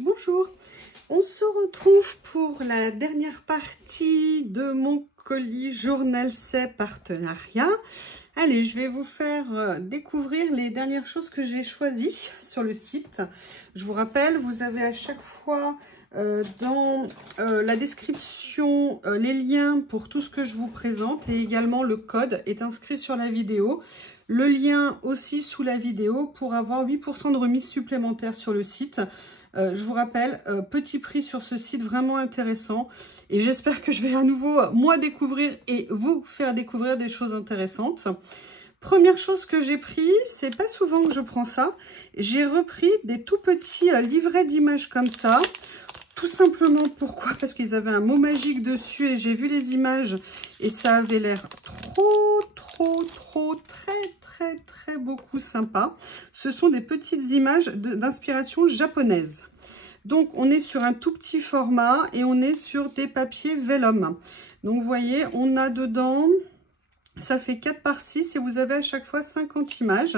Bonjour, on se retrouve pour la dernière partie de mon colis Journal C partenariat. Allez, je vais vous faire découvrir les dernières choses que j'ai choisies sur le site. Je vous rappelle, vous avez à chaque fois dans la description les liens pour tout ce que je vous présente et également le code est inscrit sur la vidéo. Le lien aussi sous la vidéo pour avoir 8% de remise supplémentaire sur le site. Je vous rappelle, petit prix sur ce site vraiment intéressant et j'espère que je vais à nouveau moi découvrir et vous faire découvrir des choses intéressantes. Première chose que j'ai pris, c'est pas souvent que je prends ça, j'ai repris des tout petits livrets d'images comme ça. Tout simplement, pourquoi? Parce qu'ils avaient un mot magique dessus et j'ai vu les images et ça avait l'air très beaucoup sympa. Ce sont des petites images d'inspiration japonaise. Donc, on est sur un tout petit format et on est sur des papiers vellum. Donc, vous voyez, on a dedans, ça fait 4 par 6 et vous avez à chaque fois 50 images.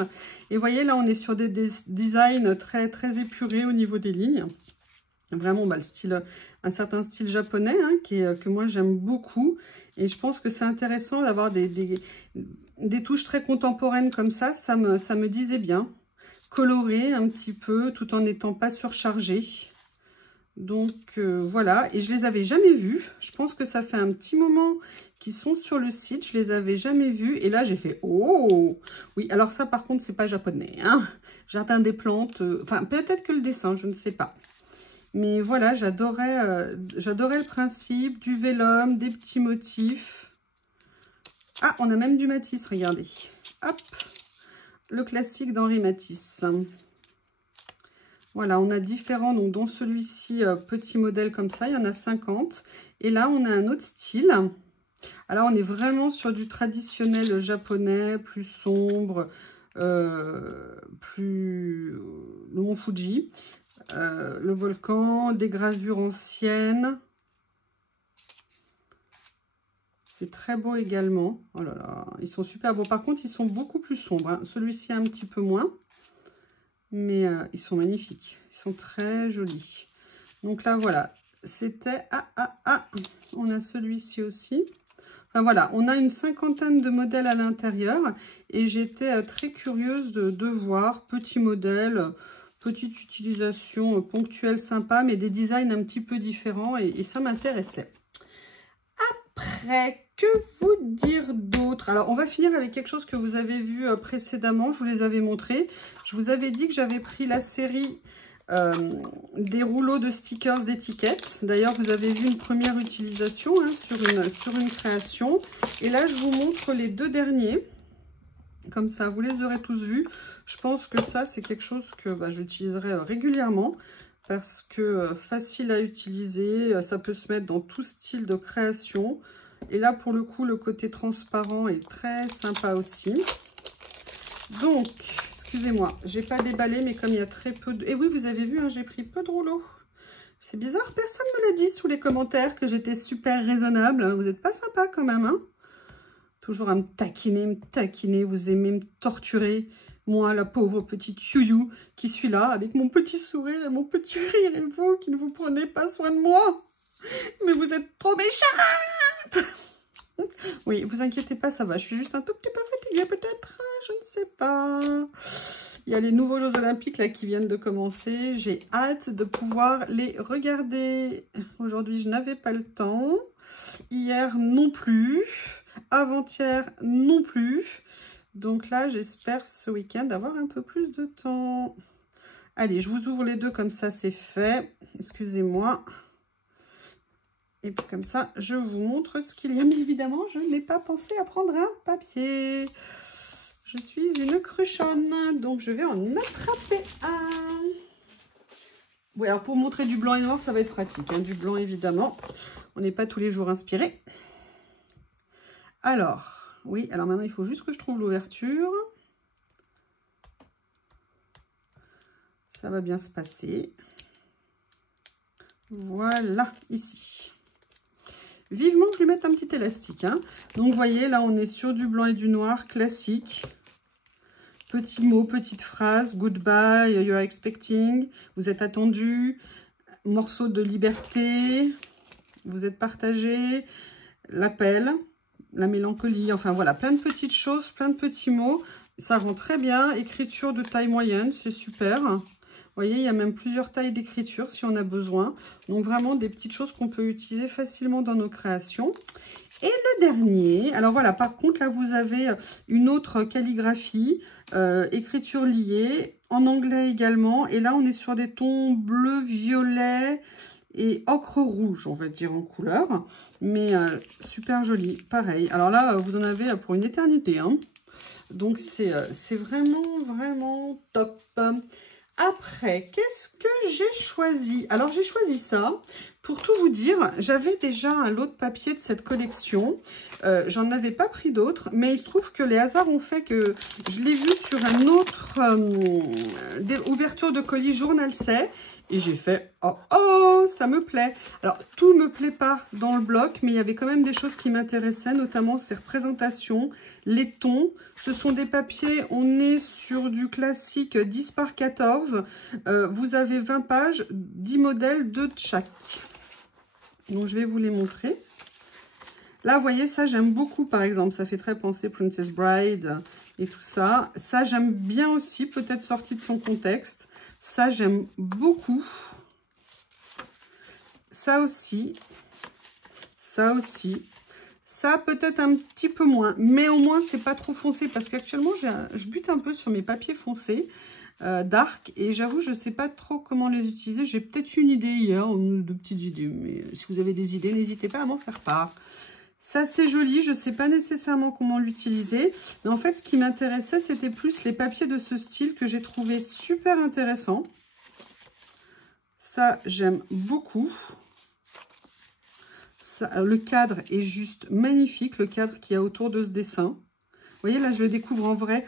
Et vous voyez, là, on est sur des designs très épurés au niveau des lignes. Vraiment le style, un certain style japonais hein, que moi j'aime beaucoup et je pense que c'est intéressant d'avoir des touches très contemporaines comme ça me disait bien, coloré un petit peu tout en n'étant pas surchargé. Donc voilà, et je les avais jamais vus, je pense que ça fait un petit moment qu'ils sont sur le site, je les avais jamais vus et là j'ai fait oh oui, alors ça par contre c'est pas japonais hein. Jardin des plantes, enfin peut-être que le dessin, je ne sais pas. Mais voilà, j'adorais le principe du vellum, des petits motifs. Ah, on a même du Matisse, regardez. Hop, le classique d'Henri Matisse. Voilà, on a différents, donc dans celui-ci, petit modèle comme ça, il y en a 50. Et là, on a un autre style. Alors, on est vraiment sur du traditionnel japonais, plus sombre, plus le mont Fuji. Le volcan, des gravures anciennes. C'est très beau également. Oh là là, ils sont super beaux. Par contre, ils sont beaucoup plus sombres. Hein. Celui-ci un petit peu moins. Mais ils sont magnifiques. Ils sont très jolis. Donc là, voilà. C'était... on a celui-ci aussi. Enfin voilà, on a une cinquantaine de modèles à l'intérieur. Et j'étais très curieuse de voir petits modèles... Petite utilisation ponctuelle sympa, mais des designs un petit peu différents et ça m'intéressait. Après, que vous dire d'autre? Alors, on va finir avec quelque chose que vous avez vu précédemment. Je vous les avais montrés. Je vous avais dit que j'avais pris la série des rouleaux de stickers d'étiquettes. D'ailleurs, vous avez vu une première utilisation hein, sur une création. Et là, je vous montre les deux derniers. Comme ça, vous les aurez tous vus. Je pense que ça, c'est quelque chose que j'utiliserai régulièrement parce que facile à utiliser, ça peut se mettre dans tout style de création. Et là, pour le coup, le côté transparent est très sympa aussi. Donc, excusez-moi, j'ai pas déballé, mais comme il y a très peu de... Et oui, vous avez vu, hein, j'ai pris peu de rouleaux. C'est bizarre, personne ne me l'a dit sous les commentaires que j'étais super raisonnable. Vous n'êtes pas sympa quand même, hein? Toujours à me taquiner, vous aimez me torturer. Moi, la pauvre petite youyou qui suis là avec mon petit sourire et mon petit rire. Et vous qui ne vous prenez pas soin de moi. Mais vous êtes trop méchante. Oui, vous inquiétez pas, ça va. Je suis juste un tout petit peu fatiguée peut-être. Je ne sais pas. Il y a les nouveaux Jeux Olympiques là qui viennent de commencer. J'ai hâte de pouvoir les regarder. Aujourd'hui, je n'avais pas le temps. Hier non plus. Avant-hier non plus. Donc là, j'espère ce week-end avoir un peu plus de temps. Allez, je vous ouvre les deux comme ça, c'est fait. Excusez-moi. Et puis comme ça, je vous montre ce qu'il y a. Mais évidemment, je n'ai pas pensé à prendre un papier. Je suis une cruchonne, donc je vais en attraper un. Oui, alors pour montrer du blanc et noir, ça va être pratique. Hein, du blanc, évidemment. On n'est pas tous les jours inspirés. Alors, oui, alors maintenant, il faut juste que je trouve l'ouverture. Ça va bien se passer. Voilà, ici. Vivement que je lui mette un petit élastique. Hein. Donc, vous voyez, là, on est sur du blanc et du noir classique. Petit mot, petite phrase. Goodbye, you're expecting. Vous êtes attendu. morceau de liberté, vous êtes partagé, l'appel, la mélancolie, enfin voilà, plein de petites choses, plein de petits mots. Ça rend très bien. Écriture de taille moyenne, c'est super. Vous voyez, il y a même plusieurs tailles d'écriture si on a besoin. Donc vraiment des petites choses qu'on peut utiliser facilement dans nos créations. Et le dernier, alors voilà, par contre là vous avez une autre calligraphie, écriture liée, en anglais également. Et là on est sur des tons bleu, violet et ocre rouge, on va dire en couleur. Mais super joli, pareil. Alors là vous en avez pour une éternité, hein. Donc c'est vraiment, vraiment top. Après, qu'est-ce que j'ai choisi? Alors, j'ai choisi ça. Pour tout vous dire, j'avais déjà un lot de papier de cette collection. J'en avais pas pris d'autres, mais il se trouve que les hasards ont fait que je l'ai vu sur un autre ouverture de colis Journal C. Et j'ai fait « Oh, oh, ça me plaît !» Alors, tout ne me plaît pas dans le bloc, mais il y avait quand même des choses qui m'intéressaient, notamment ces représentations, les tons. Ce sont des papiers, on est sur du classique 10 par 14. Vous avez 20 pages, 10 modèles, 2 de chaque. Donc, je vais vous les montrer. Là, vous voyez, ça, j'aime beaucoup, par exemple. Ça fait très penser Princess Bride et tout ça. Ça, j'aime bien aussi, peut-être sorti de son contexte. Ça, j'aime beaucoup. Ça aussi. Ça aussi. Ça, peut-être un petit peu moins. Mais au moins, c'est pas trop foncé. Parce qu'actuellement, je bute un peu sur mes papiers foncés dark. Et j'avoue, je sais pas trop comment les utiliser. J'ai peut-être une idée hier, de petites idées. Mais si vous avez des idées, n'hésitez pas à m'en faire part. Ça, c'est joli. Je ne sais pas nécessairement comment l'utiliser. Mais en fait, ce qui m'intéressait, c'était plus les papiers de ce style que j'ai trouvé super intéressant. Ça, j'aime beaucoup. Ça, le cadre est juste magnifique. Le cadre qu'il y a autour de ce dessin. Vous voyez, là, je le découvre en vrai.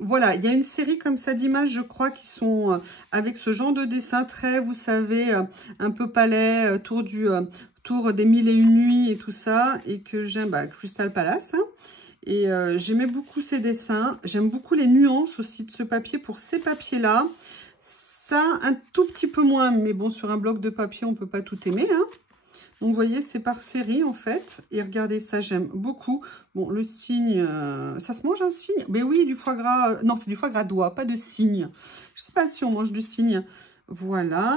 Voilà, il y a une série comme ça d'images, je crois, qui sont avec ce genre de dessin très, vous savez, un peu palais, tour des 1001 nuits et tout ça. Et que j'aime, Crystal Palace. Hein. Et j'aimais beaucoup ces dessins. J'aime beaucoup les nuances aussi de ce papier pour ces papiers-là. Ça, un tout petit peu moins. Mais bon, sur un bloc de papier, on ne peut pas tout aimer. Hein. Donc, vous voyez, c'est par série, en fait. Et regardez, ça, j'aime beaucoup. Bon, le cygne, ça se mange un cygne? Mais oui, du foie gras. Non, c'est du foie gras d'oie, pas de cygne. Je ne sais pas si on mange du cygne. Voilà.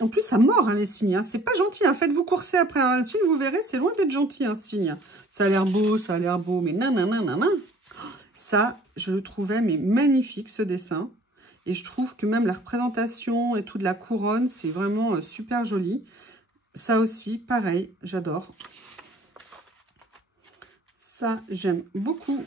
En plus, ça mord, hein, les cygnes. Hein. C'est pas gentil. Hein. Faites-vous courser après un cygne, vous verrez, c'est loin d'être gentil, un cygne. Ça a l'air beau, ça a l'air beau, mais nanana. Ça, je le trouvais mais magnifique, ce dessin. Et je trouve que même la représentation et tout de la couronne, c'est vraiment super joli. Ça aussi, pareil, j'adore. Ça, j'aime beaucoup.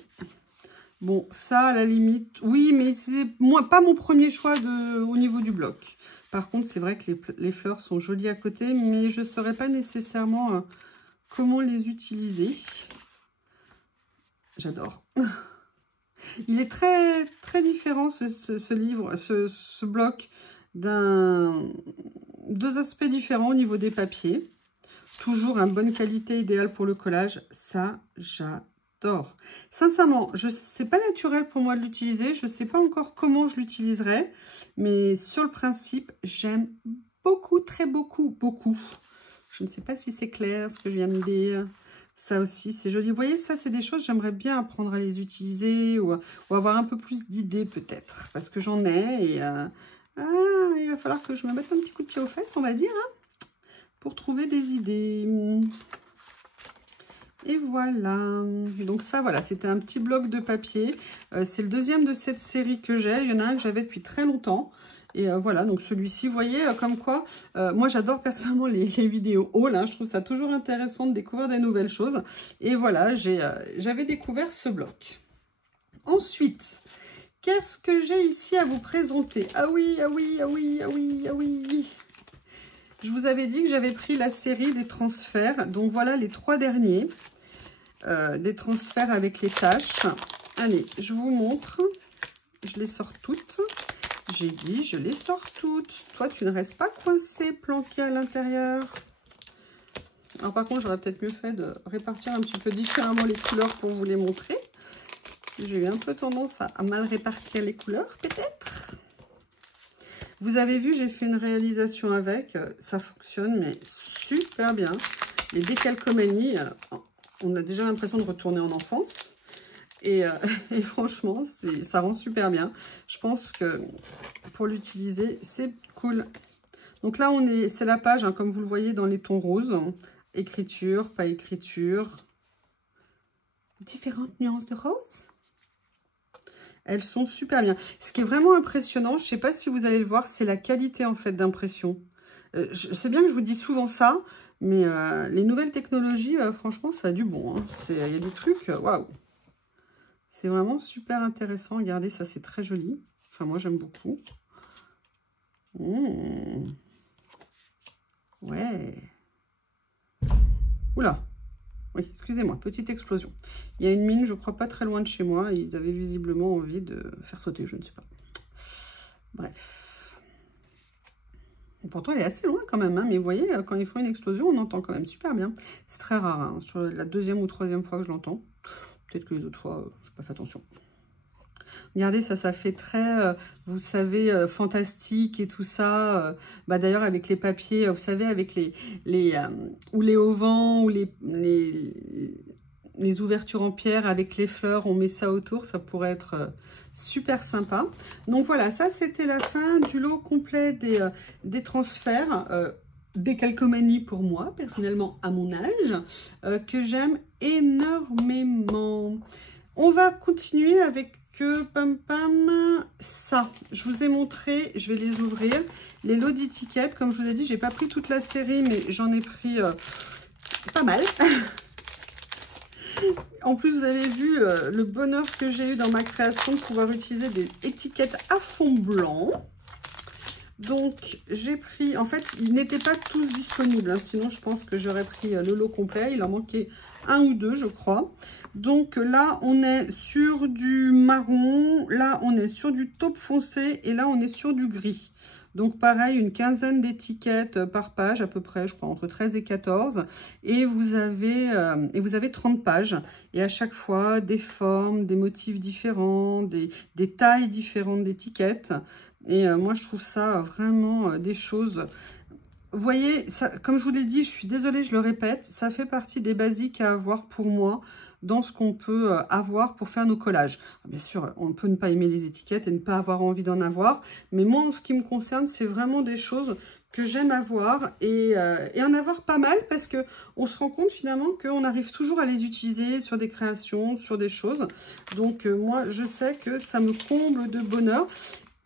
Bon, ça, à la limite, oui, mais c'est pas mon premier choix au niveau du bloc. Par contre, c'est vrai que les fleurs sont jolies à côté, mais je ne saurais pas nécessairement comment les utiliser. J'adore. Il est très, très différent, ce livre, ce bloc, deux aspects différents au niveau des papiers. Toujours une bonne qualité idéale pour le collage. Ça, j'adore. Sincèrement, c'est pas naturel pour moi de l'utiliser. Je ne sais pas encore comment je l'utiliserai. Mais sur le principe, j'aime beaucoup, très beaucoup, beaucoup. Je ne sais pas si c'est clair ce que je viens de dire. Ça aussi, c'est joli. Vous voyez, ça, c'est des choses, j'aimerais bien apprendre à les utiliser ou avoir un peu plus d'idées peut-être. Parce que j'en ai et il va falloir que je me mette un petit coup de pied aux fesses, on va dire, hein, pour trouver des idées. Et voilà. Donc ça, voilà, c'était un petit bloc de papier. C'est le deuxième de cette série que j'ai. Il y en a un que j'avais depuis très longtemps. Et voilà, donc celui-ci, vous voyez, comme quoi, moi j'adore personnellement les vidéos haul, hein, je trouve ça toujours intéressant de découvrir des nouvelles choses. Et voilà, j'avais découvert ce bloc. Ensuite, qu'est-ce que j'ai ici à vous présenter? Ah oui, ah oui, ah oui, ah oui, ah oui. Je vous avais dit que j'avais pris la série des transferts, donc voilà les 3 derniers, des transferts avec les tâches. Allez, je vous montre, je les sors toutes. J'ai dit, je les sors toutes. Toi, tu ne restes pas coincé, planqué à l'intérieur. Alors, par contre, j'aurais peut-être mieux fait de répartir un petit peu différemment les couleurs pour vous les montrer. J'ai eu un peu tendance à mal répartir les couleurs, peut-être. Vous avez vu, j'ai fait une réalisation avec. Ça fonctionne, mais super bien. Les décalcomanies, on a déjà l'impression de retourner en enfance. Et franchement, ça rend super bien. Je pense que pour l'utiliser, c'est cool. Donc là, c'est la page, hein, comme vous le voyez, dans les tons roses. Écriture, pas écriture. Différentes nuances de rose. Elles sont super bien. Ce qui est vraiment impressionnant, je ne sais pas si vous allez le voir, c'est la qualité en fait d'impression. Je sais bien que je vous dis souvent ça, mais les nouvelles technologies, franchement, ça a du bon. Hein. Il y a des trucs, waouh. C'est vraiment super intéressant. Regardez, ça c'est très joli. Enfin, moi j'aime beaucoup. Mmh. Ouais. Oula. Oui, excusez-moi, petite explosion. Il y a une mine, je crois, pas très loin de chez moi. Ils avaient visiblement envie de faire sauter, je ne sais pas. Bref. Et pourtant, elle est assez loin quand même. Hein, mais vous voyez, quand ils font une explosion, on entend quand même super bien. C'est très rare. Hein, sur la deuxième ou troisième fois que je l'entends. Peut-être que les autres fois, je n'ai pas fait attention. Regardez, ça fait très, vous savez, fantastique et tout ça. D'ailleurs, avec les papiers, vous savez, avec ou les auvents, ou les ouvertures en pierre avec les fleurs, on met ça autour. Ça pourrait être super sympa. Donc voilà, ça, c'était la fin du lot complet des transferts. Des calcomanies pour moi, personnellement, à mon âge, que j'aime énormément. On va continuer avec ça. Je vous ai montré, je vais les ouvrir, les lots d'étiquettes. Comme je vous ai dit, j'ai pas pris toute la série, mais j'en ai pris pas mal. En plus, vous avez vu le bonheur que j'ai eu dans ma création de pouvoir utiliser des étiquettes à fond blanc. Donc, j'ai pris... En fait, ils n'étaient pas tous disponibles. Hein, sinon, je pense que j'aurais pris le lot complet. Il en manquait un ou deux, je crois. Donc là, on est sur du marron. Là, on est sur du taupe foncé. Et là, on est sur du gris. Donc, pareil, une quinzaine d'étiquettes par page, à peu près, je crois, entre 13 et 14. Et vous avez 30 pages. Et à chaque fois, des formes, des motifs différents, des tailles différentes d'étiquettes. Et moi, je trouve ça vraiment des choses... Vous voyez, ça, comme je vous l'ai dit, je suis désolée, je le répète, ça fait partie des basiques à avoir pour moi dans ce qu'on peut avoir pour faire nos collages. Bien sûr, on peut ne pas aimer les étiquettes et ne pas avoir envie d'en avoir. Mais moi, en ce qui me concerne, c'est vraiment des choses que j'aime avoir et en avoir pas mal parce qu'on se rend compte finalement qu'on arrive toujours à les utiliser sur des créations, sur des choses. Donc, moi, je sais que ça me comble de bonheur.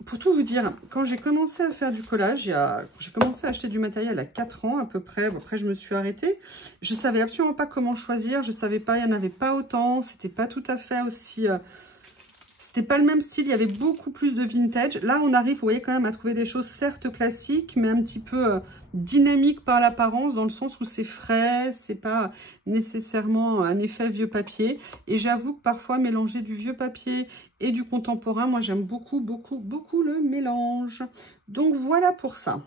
Pour tout vous dire, quand j'ai commencé à faire du collage, j'ai commencé à acheter du matériel à 4 ans à peu près. Bon, après, je me suis arrêtée. Je ne savais absolument pas comment choisir. Je ne savais pas, il n'y en avait pas autant. C'était pas tout à fait aussi... C'était pas le même style, il y avait beaucoup plus de vintage. Là, on arrive, vous voyez, quand même à trouver des choses certes classiques, mais un petit peu dynamiques par l'apparence, dans le sens où c'est frais, c'est pas nécessairement un effet vieux papier. Et j'avoue que parfois, mélanger du vieux papier et du contemporain, moi, j'aime beaucoup, beaucoup, beaucoup le mélange. Donc, voilà pour ça.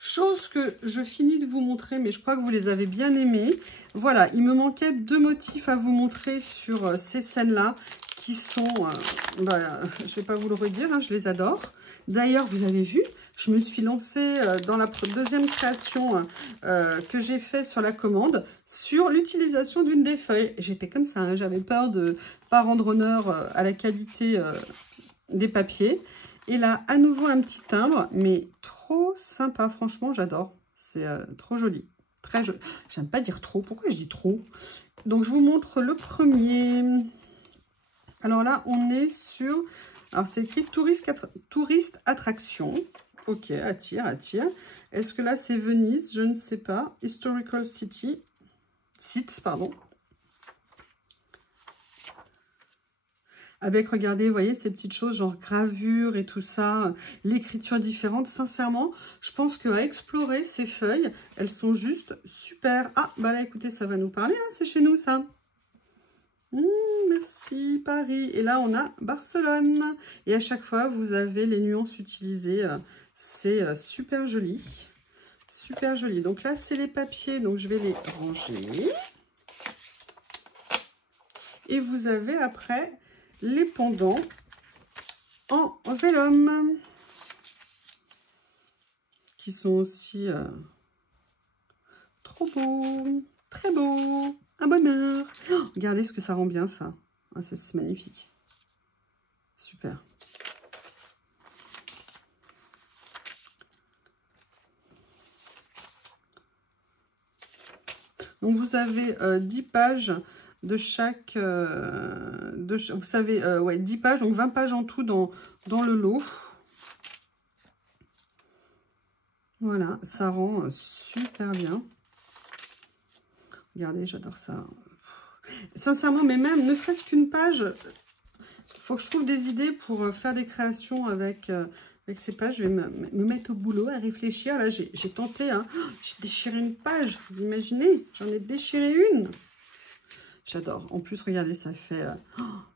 Chose que je finis de vous montrer, mais je crois que vous les avez bien aimés. Voilà, il me manquait 2 motifs à vous montrer sur ces scènes-là, qui sont, je ne vais pas vous le redire, hein, je les adore. D'ailleurs, vous avez vu, je me suis lancée dans la deuxième création que j'ai fait sur la commande, sur l'utilisation d'une des feuilles. J'étais comme ça, hein, j'avais peur de ne pas rendre honneur à la qualité des papiers. Et là, à nouveau, un petit timbre, mais trop sympa, franchement, j'adore. C'est trop joli, très joli. J'aime pas dire trop, pourquoi je dis trop? Donc, je vous montre le premier. Alors là, on est sur... Alors, c'est écrit touriste attraction. Ok, attire, attire. Est-ce que là, c'est Venise? Je ne sais pas. Historical City. Sites, pardon. Avec, regardez, vous voyez, ces petites choses, genre gravure et tout ça. L'écriture différente. Sincèrement, je pense qu'à explorer ces feuilles, elles sont juste super. Ah, bah là, écoutez, ça va nous parler. Hein, c'est chez nous, ça. Merci Paris. Et là, on a Barcelone. Et à chaque fois, vous avez les nuances utilisées. C'est super joli. Super joli. Donc là, c'est les papiers. Donc, je vais les ranger. Et vous avez après les pendants en vélum. qui sont aussi trop beaux. Très beaux. Un bonheur. Oh, regardez ce que ça rend bien, ça. Ah, c'est magnifique. Super. Donc, vous avez 10 pages de chaque... vous savez, ouais, 10 pages, donc 20 pages en tout dans le lot. Voilà, ça rend super bien. Regardez, j'adore ça. Sincèrement, mais même, ne serait-ce qu'une page, il faut que je trouve des idées pour faire des créations avec ces pages. Je vais me mettre au boulot à réfléchir. Là, j'ai tenté, hein. J'ai déchiré une page, vous imaginez? J'en ai déchiré une. J'adore. En plus, regardez, ça fait...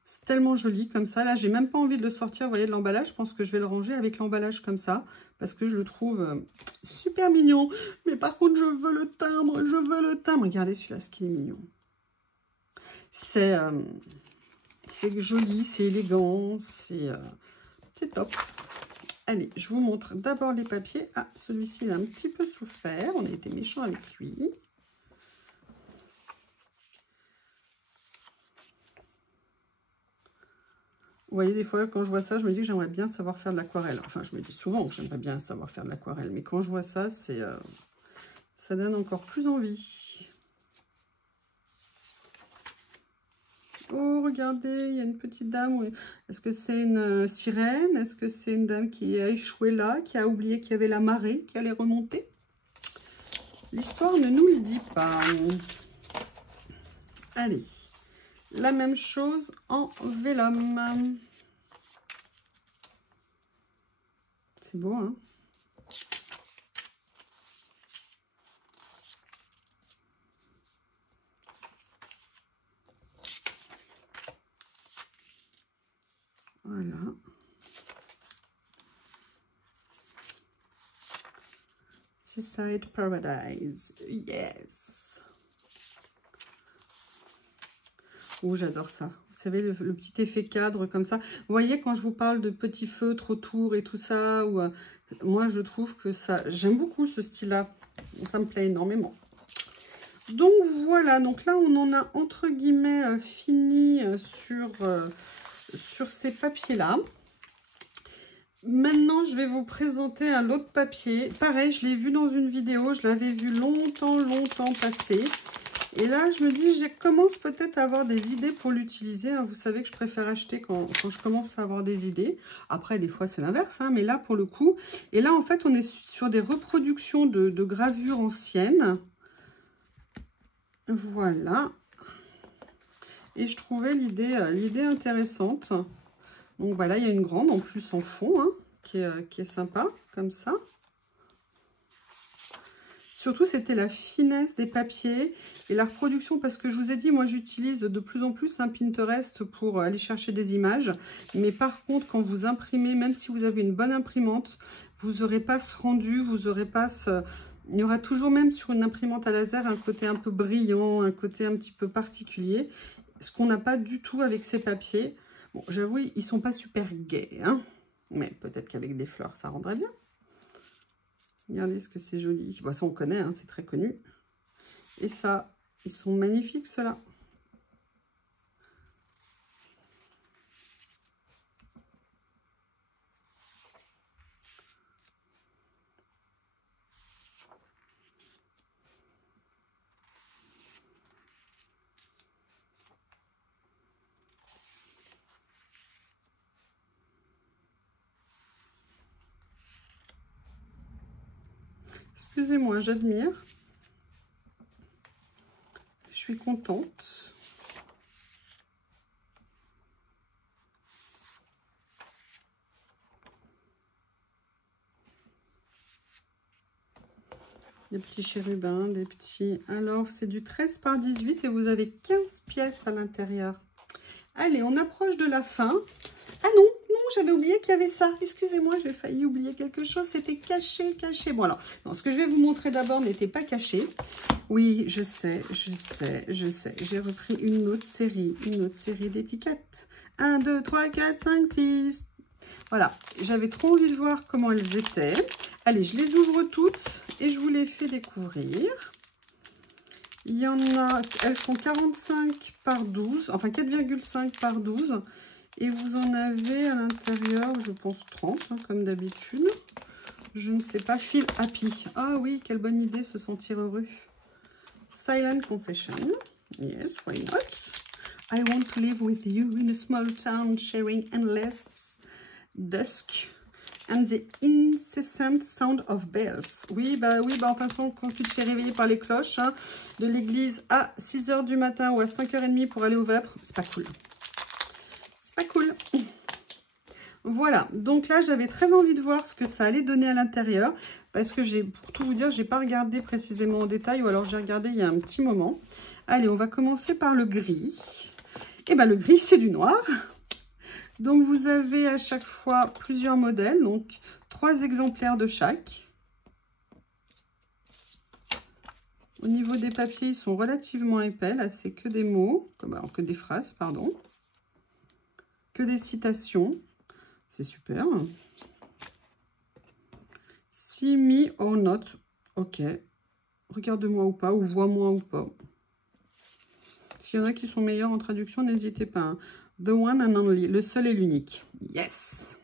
c'est tellement joli comme ça. Là, j'ai même pas envie de le sortir, vous voyez, de l'emballage. Je pense que je vais le ranger avec l'emballage comme ça. Parce que je le trouve super mignon. Mais par contre, je veux le timbre. Je veux le timbre. Regardez celui-là, ce qu'il est mignon. C'est joli, c'est élégant. C'est top. Allez, je vous montre d'abord les papiers. Ah, celui-ci, il a un petit peu souffert. On a été méchant avec lui. Vous voyez, des fois, quand je vois ça, je me dis que j'aimerais bien savoir faire de l'aquarelle. Enfin, je me dis souvent que j'aimerais bien savoir faire de l'aquarelle. Mais quand je vois ça, ça donne encore plus envie. Oh, regardez, il y a une petite dame. Est-ce que c'est une sirène? Est-ce que c'est une dame qui a échoué là, qui a oublié qu'il y avait la marée, qui allait remonter? L'histoire ne nous le dit pas. Allez. La même chose en vélum. C'est beau, hein? Voilà. Seaside Paradise. Yes. Oh, j'adore ça. Vous savez, le petit effet cadre comme ça. Vous voyez, quand je vous parle de petits feutres autour et tout ça, moi, je trouve que ça... J'aime beaucoup ce style-là. Ça me plaît énormément. Donc, voilà. Donc là, on en a, entre guillemets, fini sur ces papiers-là. Maintenant, je vais vous présenter un autre papier. Pareil, je l'ai vu dans une vidéo. Je l'avais vu longtemps passer. Et là, je me dis, je commence peut-être à avoir des idées pour l'utiliser. Hein. Vous savez que je préfère acheter quand je commence à avoir des idées. Après, des fois, c'est l'inverse, hein, mais là, pour le coup. Et là, en fait, on est sur des reproductions de gravures anciennes. Voilà. Et je trouvais l'idée intéressante. Donc, voilà, il y a une grande en plus en fond, hein, qui est sympa, comme ça. Surtout, c'était la finesse des papiers et la reproduction, parce que je vous ai dit, moi, j'utilise de plus en plus un Pinterest pour aller chercher des images. Mais par contre, quand vous imprimez, même si vous avez une bonne imprimante, vous n'aurez pas ce rendu, vous n'aurez pas ce... Il y aura toujours, même sur une imprimante à laser, un côté un peu brillant, un côté un petit peu particulier, ce qu'on n'a pas du tout avec ces papiers. Bon, j'avoue, ils ne sont pas super gais, hein, mais peut-être qu'avec des fleurs, ça rendrait bien. Regardez ce que c'est joli. Bon, ça, on connaît, hein, c'est très connu. Et ça, ils sont magnifiques, ceux-là. Excusez-moi, j'admire. Je suis contente. Des petits chérubins, des petits... Alors, c'est du 13 par 18 et vous avez 15 pièces à l'intérieur. Allez, on approche de la fin. Ah non, non, j'avais oublié qu'il y avait ça. Excusez-moi, j'ai failli oublier quelque chose. C'était caché. Bon, alors, non, ce que je vais vous montrer d'abord n'était pas caché. Oui, je sais. J'ai repris une autre série d'étiquettes. 1, 2, 3, 4, 5, 6. Voilà, j'avais trop envie de voir comment elles étaient. Allez, je les ouvre toutes et je vous les fais découvrir. Il y en a, elles font 45 par 12, enfin 4,5 par 12. Et vous en avez à l'intérieur, je pense 30, hein, comme d'habitude. Je ne sais pas, Feel Happy. Ah oui, quelle bonne idée, se sentir heureux. Silent Confession. Yes, why not? I want to live with you in a small town, sharing endless dusk and the incessant sound of bells. Oui, en passant, quand tu te fais réveiller par les cloches hein, de l'église à 6 h du matin ou à 5 h 30 pour aller au vêpres, c'est pas cool. C'est pas cool. Voilà, donc là, j'avais très envie de voir ce que ça allait donner à l'intérieur. Parce que, pour tout vous dire, j'ai pas regardé précisément en détail. Ou alors, j'ai regardé il y a un petit moment. Allez, on va commencer par le gris. Et bien, le gris, c'est du noir. Donc, vous avez à chaque fois plusieurs modèles. Donc, 3 exemplaires de chaque. Au niveau des papiers, ils sont relativement épais. Là, c'est que des mots. Alors, que des phrases, pardon. Que des citations. C'est super. See me or not. Ok. Regarde-moi ou pas, ou vois-moi ou pas. S'il y en a qui sont meilleurs en traduction, n'hésitez pas. Hein. The one and only. Le seul et l'unique. Yes.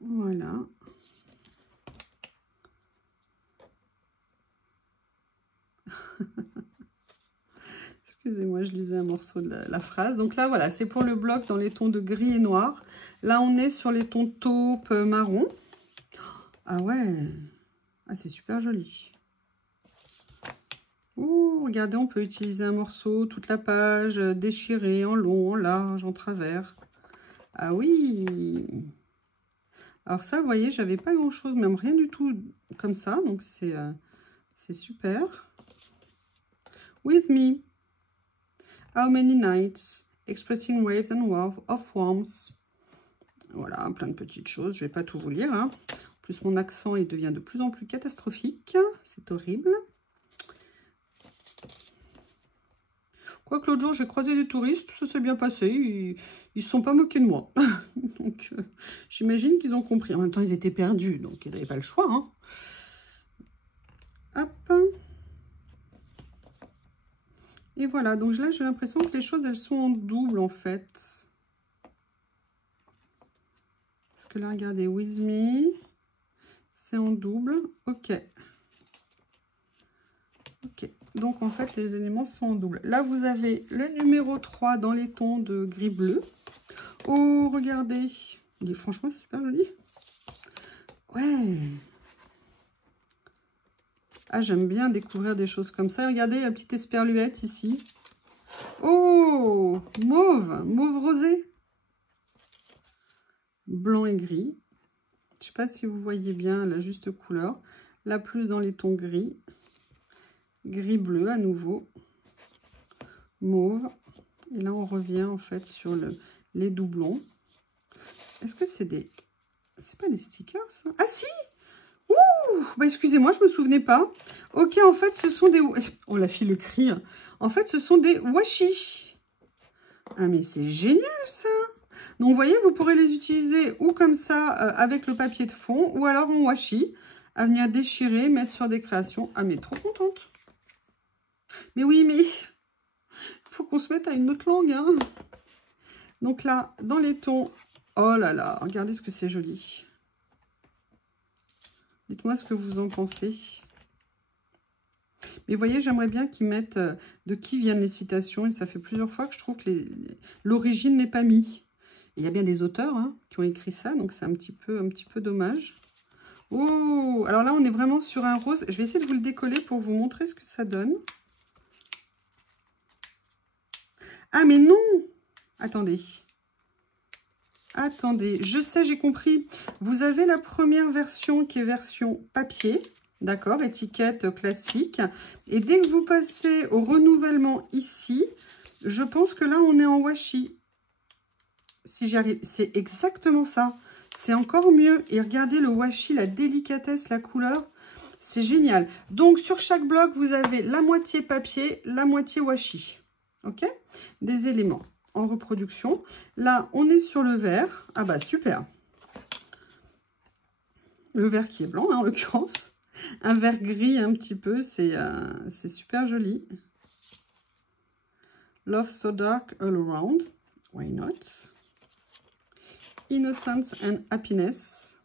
Voilà. Excusez-moi, je lisais un morceau de la phrase. Donc là, voilà, c'est pour le bloc dans les tons de gris et noir. Là, on est sur les tons taupe, marron. Ah ouais. Ah, c'est super joli. Oh, regardez, on peut utiliser un morceau, toute la page, déchirée, en long, en large, en travers. Ah oui. Alors ça, vous voyez, j'avais pas grand-chose, même rien du tout comme ça. Donc, c'est super. With me. How many nights, expressing waves and waves of warmth. Voilà, plein de petites choses. Je ne vais pas tout vous lire. Hein. En plus, mon accent, il devient de plus en plus catastrophique. C'est horrible. Quoique l'autre jour, j'ai croisé des touristes. Ça s'est bien passé. Ils ne se sont pas moqués de moi. Donc, j'imagine qu'ils ont compris. En même temps, ils étaient perdus. Donc, ils n'avaient pas le choix. Hein. Hop. Et voilà, donc là, j'ai l'impression que les choses, elles sont en double, en fait. Parce que là, regardez, With Me, c'est en double. Ok. Ok. Donc, en fait, les éléments sont en double. Là, vous avez le numéro 3 dans les tons de gris-bleu. Oh, regardez. Il est franchement super joli. Ouais. Ah, j'aime bien découvrir des choses comme ça. Regardez, la petite esperluette ici. Oh, mauve, mauve rosé. Blanc et gris. Je ne sais pas si vous voyez bien la juste couleur. Là, plus dans les tons gris. Gris-bleu à nouveau. Mauve. Et là, on revient en fait sur les doublons. Est-ce que c'est des... C'est pas des stickers, ça? Ah, si! Ouh, bah excusez-moi, je me souvenais pas. Ok, en fait, ce sont des... Oh, la fille le crie. En fait, ce sont des washi. Ah, mais c'est génial, ça. Donc, vous voyez, vous pourrez les utiliser ou comme ça, avec le papier de fond, ou alors en washi, à venir déchirer, mettre sur des créations. Ah, mais trop contente. Mais oui, mais il faut qu'on se mette à une autre langue. Hein. Donc là, dans les tons... Oh là là, regardez ce que c'est joli. Dites-moi ce que vous en pensez. Mais vous voyez, j'aimerais bien qu'ils mettent de qui viennent les citations. Et ça fait plusieurs fois que je trouve que l'origine n'est pas mise. Il y a bien des auteurs hein, qui ont écrit ça. Donc, c'est un petit peu dommage. Oh, alors là, on est vraiment sur un rose. Je vais essayer de vous le décoller pour vous montrer ce que ça donne. Ah, mais non! Attendez. Attendez, je sais, j'ai compris. Vous avez la première version qui est version papier, d'accord, étiquette classique. Et dès que vous passez au renouvellement ici, je pense que là, on est en washi. Si j'y arrive, c'est exactement ça. C'est encore mieux. Et regardez le washi, la délicatesse, la couleur. C'est génial. Donc, sur chaque bloc, vous avez la moitié papier, la moitié washi. ok? Des éléments en reproduction. Là, on est sur le vert. Ah bah, super. Le vert qui est blanc, hein, en l'occurrence. Un vert gris un petit peu, c'est super joli. Love so dark all around. Why not? Innocence and happiness.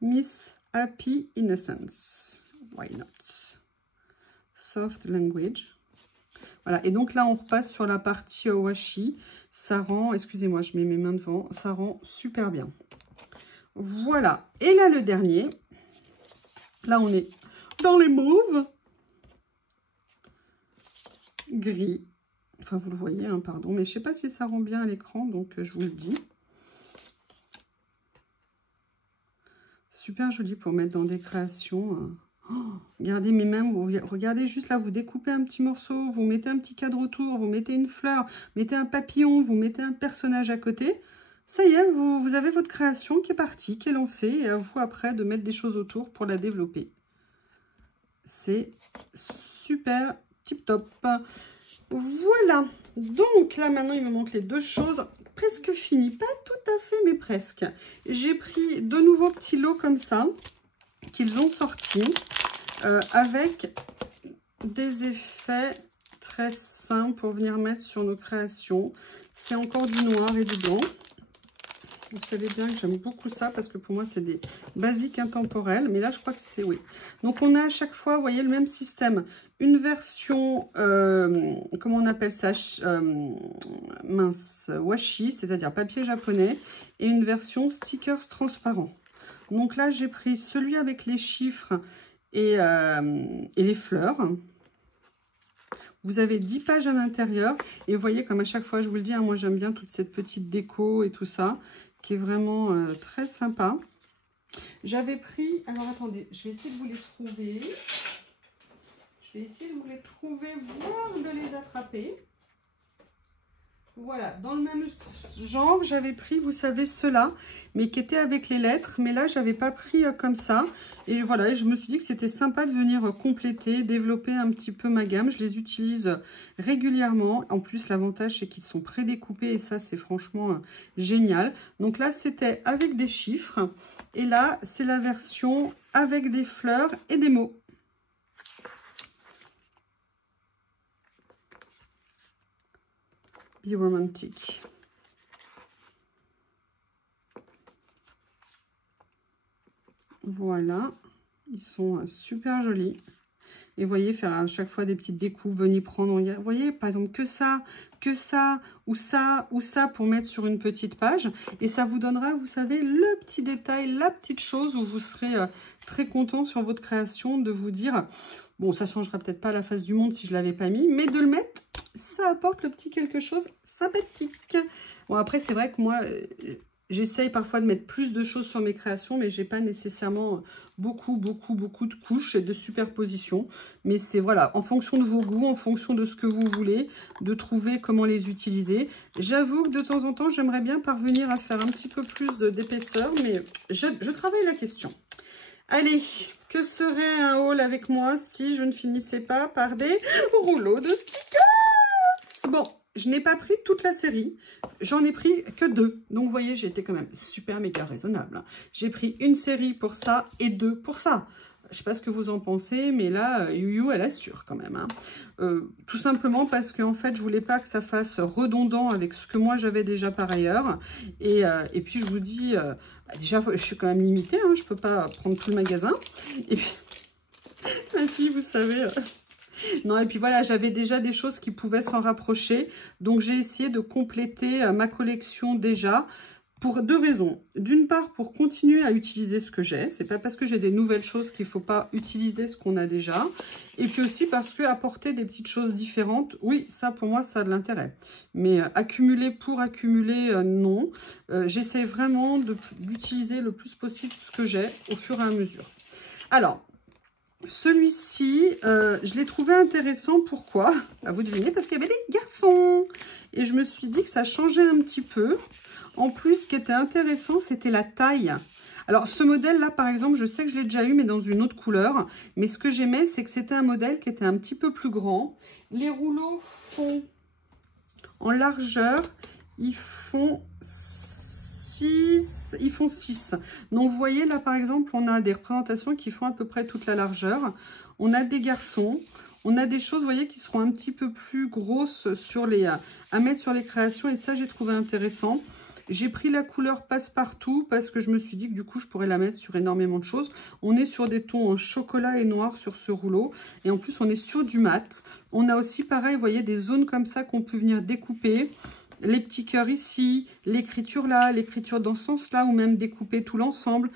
Miss Happy Innocence. Why not? Soft language. Voilà, et donc là, on repasse sur la partie washi. Ça rend, excusez-moi, je mets mes mains devant, ça rend super bien. Voilà, et là, le dernier. Là, on est dans les mauves. Gris. Enfin, vous le voyez, hein, pardon, mais je ne sais pas si ça rend bien à l'écran, donc je vous le dis. Super joli pour mettre dans des créations. Oh, regardez, mais même, regardez juste là, vous découpez un petit morceau, vous mettez un petit cadre autour, vous mettez une fleur, mettez un papillon, vous mettez un personnage à côté. Ça y est, vous avez votre création qui est partie, qui est lancée, et à vous après de mettre des choses autour pour la développer. C'est super tip top. Voilà, donc là maintenant il me manque les deux choses, presque finies, pas tout à fait mais presque. J'ai pris de nouveaux petits lots comme ça, qu'ils ont sortis, avec des effets très simples pour venir mettre sur nos créations. C'est encore du noir et du blanc. Vous savez bien que j'aime beaucoup ça parce que pour moi, c'est des basiques intemporels. Mais là, je crois que c'est oui. Donc, on a à chaque fois, vous voyez, le même système. Une version, comment on appelle ça, mince, washi, c'est-à-dire papier japonais. Et une version stickers transparent. Donc là, j'ai pris celui avec les chiffres et les fleurs. Vous avez 10 pages à l'intérieur. Et vous voyez, comme à chaque fois, je vous le dis, hein, moi, j'aime bien toute cette petite déco et tout ça, qui est vraiment très sympa. J'avais pris... Alors, attendez, je vais essayer de vous les trouver. Je vais essayer de vous les trouver, voire de les attraper. Voilà, dans le même genre, j'avais pris, vous savez, ceux-là, mais qui étaient avec les lettres. Mais là, je n'avais pas pris comme ça. Et voilà, je me suis dit que c'était sympa de venir compléter, développer un petit peu ma gamme. Je les utilise régulièrement. En plus, l'avantage, c'est qu'ils sont prédécoupés et ça, c'est franchement génial. Donc là, c'était avec des chiffres. Et là, c'est la version avec des fleurs et des mots. Be romantic. Voilà, ils sont super jolis. Et vous voyez, faire à chaque fois des petites découpes, venir prendre, vous voyez, par exemple, que ça, ou ça, ou ça, pour mettre sur une petite page. Et ça vous donnera, vous savez, le petit détail, la petite chose où vous serez très content sur votre création de vous dire, bon, ça changera peut-être pas la face du monde si je l'avais pas mis, mais de le mettre, ça apporte le petit quelque chose sympathique. Bon, après, c'est vrai que moi... J'essaye parfois de mettre plus de choses sur mes créations, mais j'ai pas nécessairement beaucoup de couches et de superpositions. Mais c'est voilà, en fonction de vos goûts, en fonction de ce que vous voulez, de trouver comment les utiliser. J'avoue que de temps en temps, j'aimerais bien parvenir à faire un petit peu plus d'épaisseur, mais je travaille la question. Allez, que serait un haul avec moi si je ne finissais pas par des rouleaux de stickers? Bon. Je n'ai pas pris toute la série, j'en ai pris que 2. Donc, vous voyez, j'ai été quand même super méga raisonnable. J'ai pris une série pour ça et 2 pour ça. Je ne sais pas ce que vous en pensez, mais là, Yuyu, elle assure quand même. Hein. Tout simplement parce qu'en fait, je ne voulais pas que ça fasse redondant avec ce que moi, j'avais déjà par ailleurs. Et puis, je vous dis, déjà, je suis quand même limitée. Hein, je ne peux pas prendre tout le magasin. Et puis, ma fille, vous savez... Non, et puis voilà, j'avais déjà des choses qui pouvaient s'en rapprocher. Donc, j'ai essayé de compléter ma collection déjà pour 2 raisons. D'une part, pour continuer à utiliser ce que j'ai. C'est pas parce que j'ai des nouvelles choses qu'il ne faut pas utiliser ce qu'on a déjà. Et puis aussi parce que apporter des petites choses différentes, oui, ça pour moi, ça a de l'intérêt. Mais accumuler pour accumuler, non. J'essaie vraiment d'utiliser le plus possible ce que j'ai au fur et à mesure. Alors... Celui-ci, je l'ai trouvé intéressant. Pourquoi? À vous deviner, parce qu'il y avait des garçons. Et je me suis dit que ça changeait un petit peu. En plus, ce qui était intéressant, c'était la taille. Alors, ce modèle-là, par exemple, je sais que je l'ai déjà eu, mais dans une autre couleur. Mais ce que j'aimais, c'est que c'était un modèle qui était un petit peu plus grand. Les rouleaux font, en largeur, ils font 6. Donc, vous voyez, là, par exemple, on a des représentations qui font à peu près toute la largeur. On a des garçons. On a des choses, vous voyez, qui seront un petit peu plus grosses sur les, à mettre sur les créations. Et ça, j'ai trouvé intéressant. J'ai pris la couleur passe-partout parce que je me suis dit que du coup, je pourrais la mettre sur énormément de choses. On est sur des tons en chocolat et noir sur ce rouleau. Et en plus, on est sur du mat. On a aussi, pareil, vous voyez, des zones comme ça qu'on peut venir découper. Les petits cœurs ici, l'écriture là, l'écriture dans ce sens-là, ou même découper tout l'ensemble.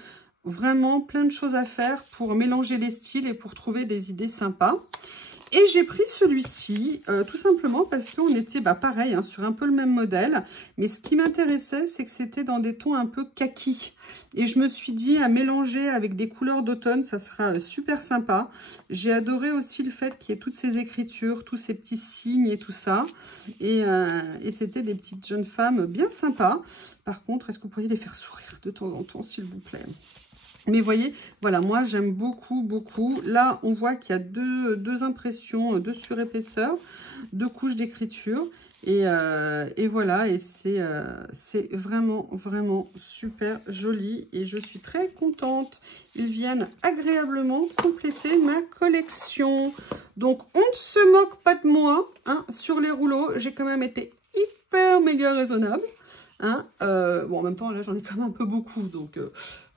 Vraiment plein de choses à faire pour mélanger les styles et pour trouver des idées sympas. Et j'ai pris celui-ci, tout simplement parce qu'on était pareil, hein, sur un peu le même modèle. Mais ce qui m'intéressait, c'est que c'était dans des tons un peu kaki. Et je me suis dit, à mélanger avec des couleurs d'automne, ça sera super sympa. J'ai adoré aussi le fait qu'il y ait toutes ces écritures, tous ces petits signes et tout ça. Et c'était des petites jeunes femmes bien sympas. Par contre, est-ce que vous pourriez les faire sourire de temps en temps, s'il vous plaît ? Mais vous voyez, voilà, moi j'aime beaucoup, beaucoup. Là, on voit qu'il y a deux impressions de surépaisseur, 2 couches d'écriture. Et voilà, et c'est vraiment, vraiment super joli. Et je suis très contente. Ils viennent agréablement compléter ma collection. Donc, on ne se moque pas de moi, hein, sur les rouleaux. J'ai quand même été hyper méga raisonnable. Hein. Bon, en même temps, là, j'en ai quand même un peu beaucoup, donc...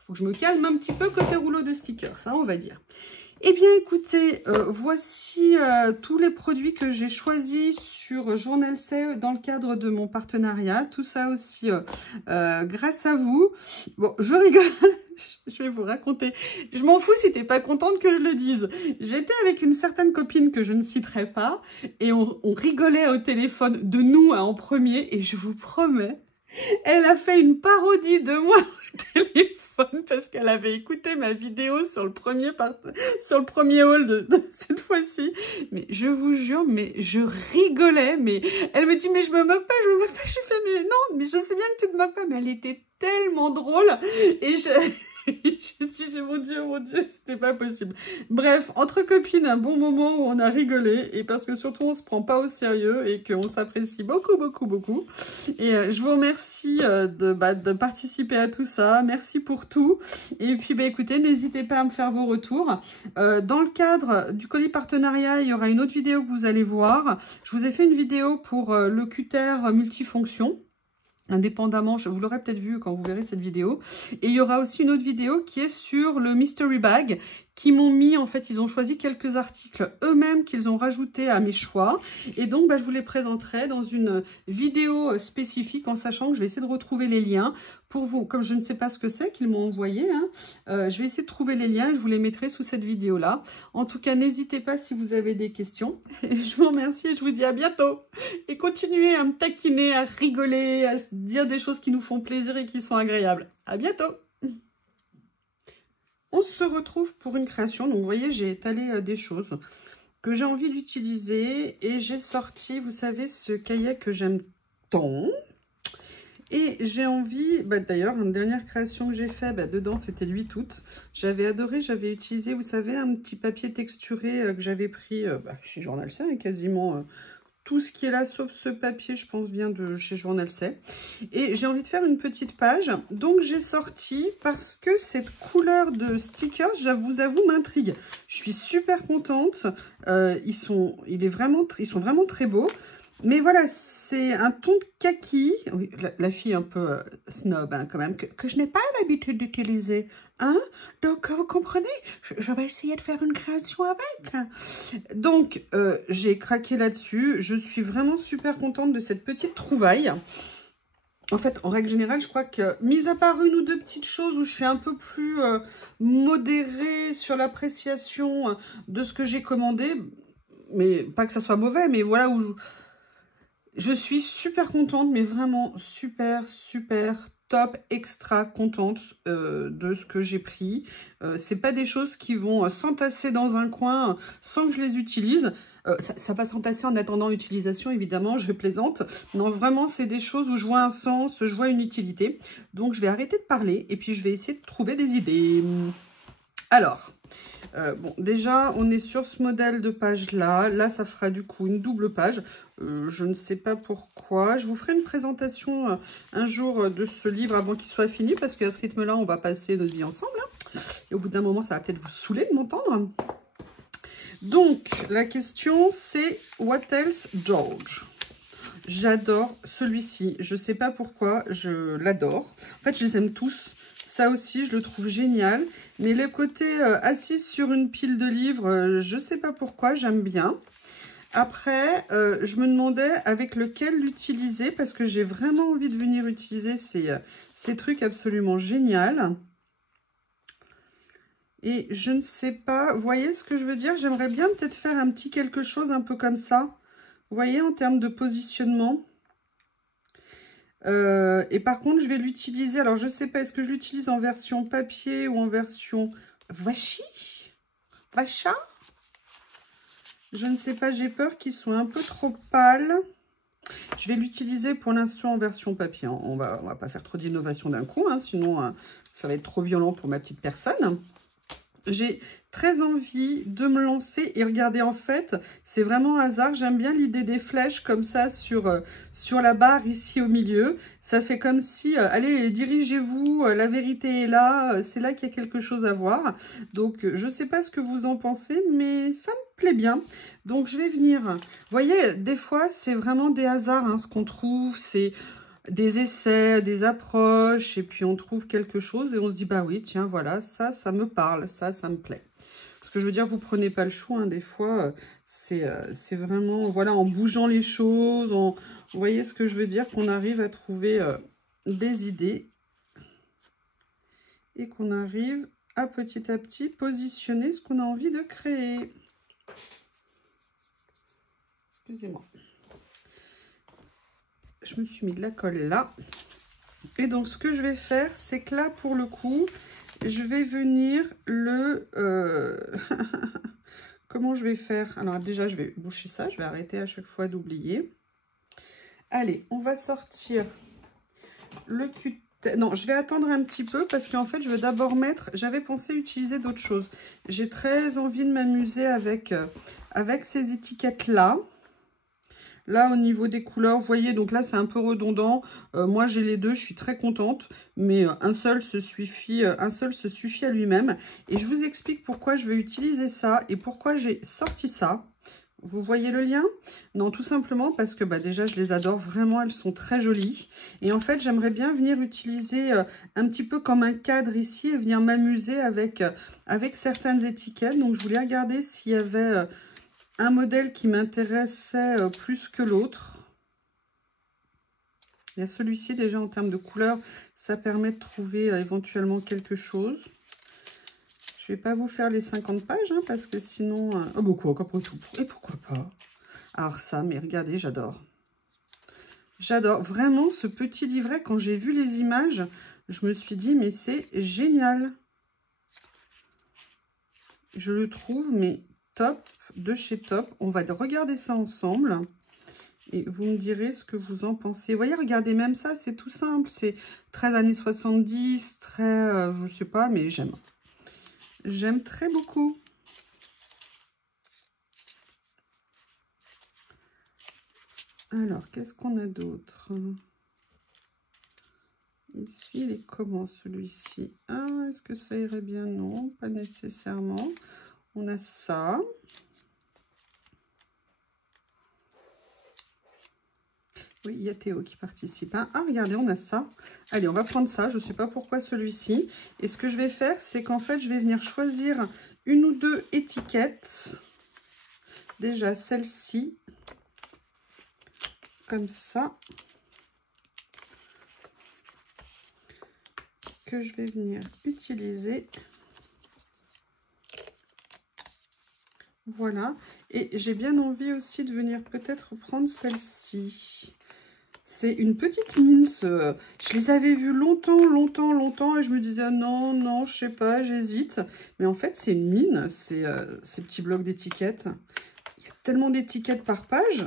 faut que je me calme un petit peu côté rouleau de stickers, ça on va dire. Eh bien écoutez, voici tous les produits que j'ai choisis sur Journal C dans le cadre de mon partenariat. Tout ça aussi grâce à vous. Bon, je rigole, je vais vous raconter. Je m'en fous si t'es pas contente que je le dise. J'étais avec une certaine copine que je ne citerai pas et on rigolait au téléphone de nous en premier et je vous promets, elle a fait une parodie de moi au téléphone parce qu'elle avait écouté ma vidéo sur le premier haul de cette fois-ci. Mais je vous jure, mais je rigolais. Mais elle me dit, mais je me moque pas, je me moque pas. Je fais, mais non, mais je sais bien que tu te moques pas. Mais elle était tellement drôle. Et je disais, mon Dieu, c'était pas possible. Bref, entre copines, un bon moment où on a rigolé. Et parce que surtout, on se prend pas au sérieux et qu'on s'apprécie beaucoup, beaucoup, beaucoup. Et je vous remercie de participer à tout ça. Merci pour tout. Et puis, écoutez, n'hésitez pas à me faire vos retours. Dans le cadre du colis partenariat, il y aura une autre vidéo que vous allez voir. Je vous ai fait une vidéo pour le cutter multifonction. Indépendamment, vous l'aurez peut-être vu quand vous verrez cette vidéo. Et il y aura aussi une autre vidéo qui est sur le Mystery Bag, qui m'ont mis, en fait, ils ont choisi quelques articles eux-mêmes qu'ils ont rajoutés à mes choix. Et donc, je vous les présenterai dans une vidéo spécifique, en sachant que je vais essayer de retrouver les liens pour vous. Comme je ne sais pas ce que c'est qu'ils m'ont envoyé, hein, je vais essayer de trouver les liens et je vous les mettrai sous cette vidéo-là. En tout cas, n'hésitez pas si vous avez des questions. Et je vous remercie et je vous dis à bientôt. Et continuez à me taquiner, à rigoler, à se dire des choses qui nous font plaisir et qui sont agréables. À bientôt. On se retrouve pour une création. Donc, vous voyez, j'ai étalé des choses que j'ai envie d'utiliser. Et j'ai sorti, vous savez, ce cahier que j'aime tant. Et j'ai envie, d'ailleurs, une dernière création que j'ai fait, dedans, c'était le 8 août. J'avais adoré, j'avais utilisé, vous savez, un petit papier texturé que j'avais pris chez Journal C, hein, quasiment... tout ce qui est là, sauf ce papier, je pense, vient de chez Journal C. Et j'ai envie de faire une petite page. Donc, j'ai sorti parce que cette couleur de stickers, je vous avoue, m'intrigue. Je suis super contente. Ils sont vraiment très beaux. Mais voilà, c'est un ton de kaki. Oui, la fille un peu snob, hein, quand même, que je n'ai pas l'habitude d'utiliser. Hein? Donc, vous comprenez, je vais essayer de faire une création avec. Donc, j'ai craqué là-dessus. Je suis vraiment super contente de cette petite trouvaille. En fait, en règle générale, je crois que, mis à part une ou deux petites choses où je suis un peu plus modérée sur l'appréciation de ce que j'ai commandé, mais pas que ça soit mauvais, mais voilà où... Je suis super contente, mais vraiment super, super top, extra contente de ce que j'ai pris. C'est pas des choses qui vont s'entasser dans un coin sans que je les utilise. Ça va s'entasser en attendant l'utilisation, évidemment, je plaisante. Non, vraiment, c'est des choses où je vois un sens, je vois une utilité. Donc, je vais arrêter de parler et puis je vais essayer de trouver des idées. Alors, bon, déjà, on est sur ce modèle de page-là. Là, ça fera du coup une double page. Je ne sais pas pourquoi. Je vous ferai une présentation un jour de ce livre avant qu'il soit fini, parce qu'à ce rythme-là, on va passer notre vie ensemble. Hein. Et au bout d'un moment, ça va peut-être vous saouler de m'entendre. Donc, la question, c'est « What else, George ?» J'adore celui-ci. Je ne sais pas pourquoi, je l'adore. En fait, je les aime tous. Ça aussi, je le trouve génial. Mais le côté assise sur une pile de livres, je ne sais pas pourquoi, j'aime bien. Après, je me demandais avec lequel l'utiliser, parce que j'ai vraiment envie de venir utiliser ces trucs absolument géniaux. Et je ne sais pas, vous voyez ce que je veux dire? J'aimerais bien peut-être faire un petit quelque chose un peu comme ça. Vous voyez, en termes de positionnement. Et par contre, je vais l'utiliser. Alors, je ne sais pas, est-ce que je l'utilise en version papier ou en version vachi? Vacha? Je ne sais pas, j'ai peur qu'ils soient un peu trop pâles. Je vais l'utiliser pour l'instant en version papier. On va pas faire trop d'innovation d'un coup, hein, sinon ça va être trop violent pour ma petite personne. J'ai très envie de me lancer et regardez, en fait, c'est vraiment hasard. J'aime bien l'idée des flèches comme ça sur la barre ici au milieu. Ça fait comme si, allez, dirigez-vous, la vérité est là, c'est là qu'il y a quelque chose à voir. Donc, je ne sais pas ce que vous en pensez, mais ça me plaît bien. Donc, je vais venir. Vous voyez, des fois, c'est vraiment des hasards, hein, ce qu'on trouve, c'est des essais, des approches, et puis on trouve quelque chose et on se dit, bah oui, tiens, voilà, ça me parle, ça me plaît. Parce que je veux dire, vous prenez pas le choix, hein, des fois, c'est vraiment, voilà, en bougeant les choses, vous voyez ce que je veux dire, qu'on arrive à trouver des idées et qu'on arrive à petit positionner ce qu'on a envie de créer. Excusez-moi. Je me suis mis de la colle là. Et donc, ce que je vais faire, c'est que là, pour le coup, je vais venir le... Comment je vais faire? Alors, déjà, je vais boucher ça. Je vais arrêter à chaque fois d'oublier. Allez, on va sortir le cutter. Non, je vais attendre un petit peu parce qu'en fait, je veux d'abord mettre... J'avais pensé utiliser d'autres choses. J'ai très envie de m'amuser avec ces étiquettes-là. Là, au niveau des couleurs, vous voyez, donc là, c'est un peu redondant. Moi, j'ai les deux, je suis très contente. Mais un seul se suffit à lui-même. Et je vous explique pourquoi je vais utiliser ça et pourquoi j'ai sorti ça. Vous voyez le lien? Non, tout simplement parce que déjà, je les adore vraiment. Elles sont très jolies. Et en fait, j'aimerais bien venir utiliser un petit peu comme un cadre ici et venir m'amuser avec certaines étiquettes. Donc, je voulais regarder s'il y avait... un modèle qui m'intéressait plus que l'autre. Il y a celui-ci déjà en termes de couleur, ça permet de trouver éventuellement quelque chose. Je ne vais pas vous faire les 50 pages hein, parce que sinon... Oh, beaucoup, encore pour tout. Et pourquoi pas? Alors ça, mais regardez, j'adore. J'adore vraiment ce petit livret. Quand j'ai vu les images, je me suis dit, mais c'est génial. Je le trouve, mais top. De chez Top. On va regarder ça ensemble et vous me direz ce que vous en pensez. Vous voyez, regardez, même ça, c'est tout simple. C'est très années 70, très, je sais pas, mais j'aime. J'aime très beaucoup. Alors, qu'est-ce qu'on a d'autre? Ici, il est comment celui-ci? Ah, est-ce que ça irait bien? Non, pas nécessairement. On a ça. Oui, il y a Théo qui participe. Hein. Ah, regardez, on a ça. Allez, on va prendre ça. Je ne sais pas pourquoi celui-ci. Et ce que je vais faire, c'est qu'en fait, je vais venir choisir une ou deux étiquettes. Déjà, celle-ci. Comme ça. Que je vais venir utiliser. Voilà. Et j'ai bien envie aussi de venir peut-être prendre celle-ci. C'est une petite mine. Je les avais vus longtemps. Et je me disais, non, non, je sais pas, j'hésite. Mais en fait, c'est une mine. C'est ces petits blocs d'étiquettes. Il y a tellement d'étiquettes par page.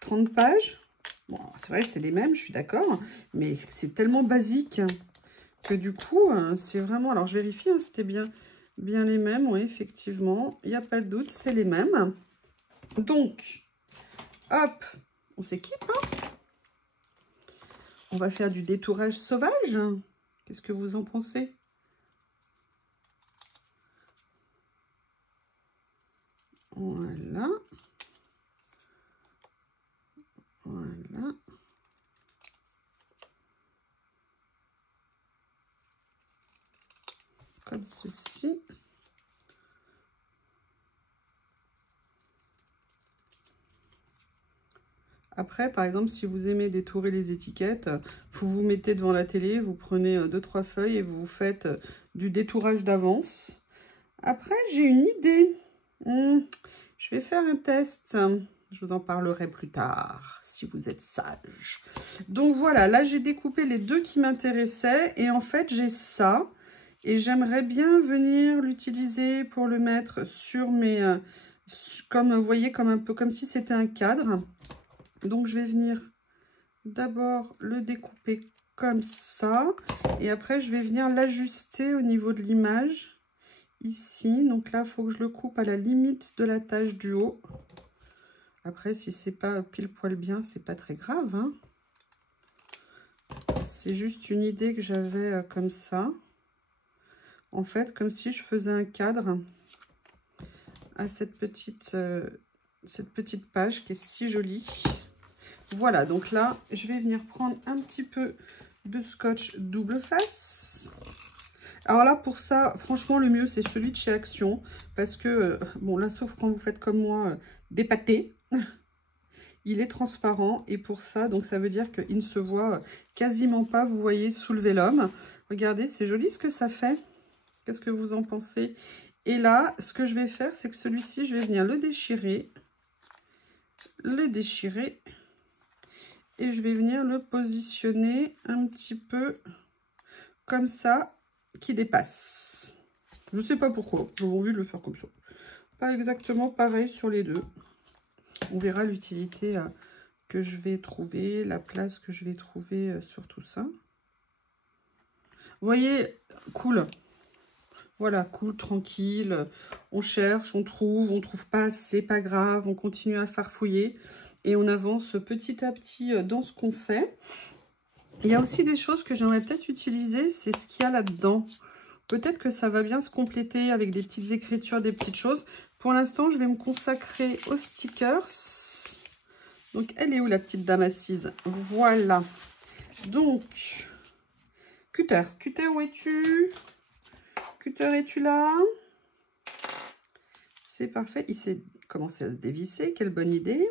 30 pages. Bon, c'est vrai que c'est les mêmes, je suis d'accord. Mais c'est tellement basique que du coup, c'est vraiment... Alors, je vérifie, hein, c'était bien les mêmes. Oui, effectivement, il n'y a pas de doute, c'est les mêmes. Donc, hop, on s'équipe. Hein. On va faire du détourage sauvage. Qu'est-ce que vous en pensez? Voilà. Voilà. Comme ceci. Après, par exemple, si vous aimez détourer les étiquettes, vous vous mettez devant la télé, vous prenez 2-3 feuilles et vous faites du détourage d'avance. Après, j'ai une idée. Je vais faire un test. Je vous en parlerai plus tard, si vous êtes sage. Donc voilà, là, j'ai découpé les deux qui m'intéressaient. Et en fait, j'ai ça. Et j'aimerais bien venir l'utiliser pour le mettre sur mes... comme, vous voyez, comme un peu comme si c'était un cadre. Donc, je vais venir d'abord le découper comme ça. Et après, je vais venir l'ajuster au niveau de l'image. Ici. Donc là, il faut que je le coupe à la limite de la tache du haut. Après, si c'est pas pile poil bien, c'est pas très grave. Hein. C'est juste une idée que j'avais comme ça. En fait, comme si je faisais un cadre à cette petite page qui est si jolie. Voilà, donc là, je vais venir prendre un petit peu de scotch double face. Alors là, pour ça, franchement, le mieux, c'est celui de chez Action. Parce que, bon, là, sauf quand vous faites comme moi, des pâtés, il est transparent. Et pour ça, donc ça veut dire qu'il ne se voit quasiment pas, vous voyez, sous le vélum. Regardez, c'est joli ce que ça fait. Qu'est-ce que vous en pensez? Et là, ce que je vais faire, c'est que celui-ci, je vais venir le déchirer. Et je vais venir le positionner un petit peu comme ça, qui dépasse. Je ne sais pas pourquoi, j'ai envie de le faire comme ça. Pas exactement pareil sur les deux. On verra l'utilité que je vais trouver, la place que je vais trouver sur tout ça. Vous voyez, cool. Voilà, cool, tranquille. On cherche, on trouve pas, c'est pas grave. On continue à farfouiller et on avance petit à petit dans ce qu'on fait. Il y a aussi des choses que j'aimerais peut-être utiliser, c'est ce qu'il y a là-dedans. Peut-être que ça va bien se compléter avec des petites écritures, des petites choses. Pour l'instant, je vais me consacrer aux stickers. Donc, elle est où la petite dame assise? Voilà. Donc, Cutter. Cutter, où es-tu? Cutter, es-tu là? C'est parfait. Il s'est commencé à se dévisser. Quelle bonne idée.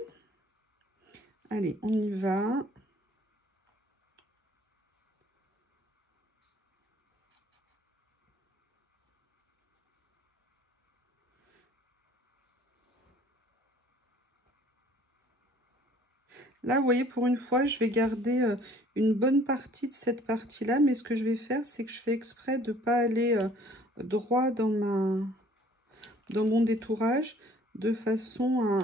Allez, on y va. Là, vous voyez, pour une fois, je vais garder une bonne partie de cette partie-là. Mais ce que je vais faire, c'est que je fais exprès de ne pas aller droit dans mon détourage, de façon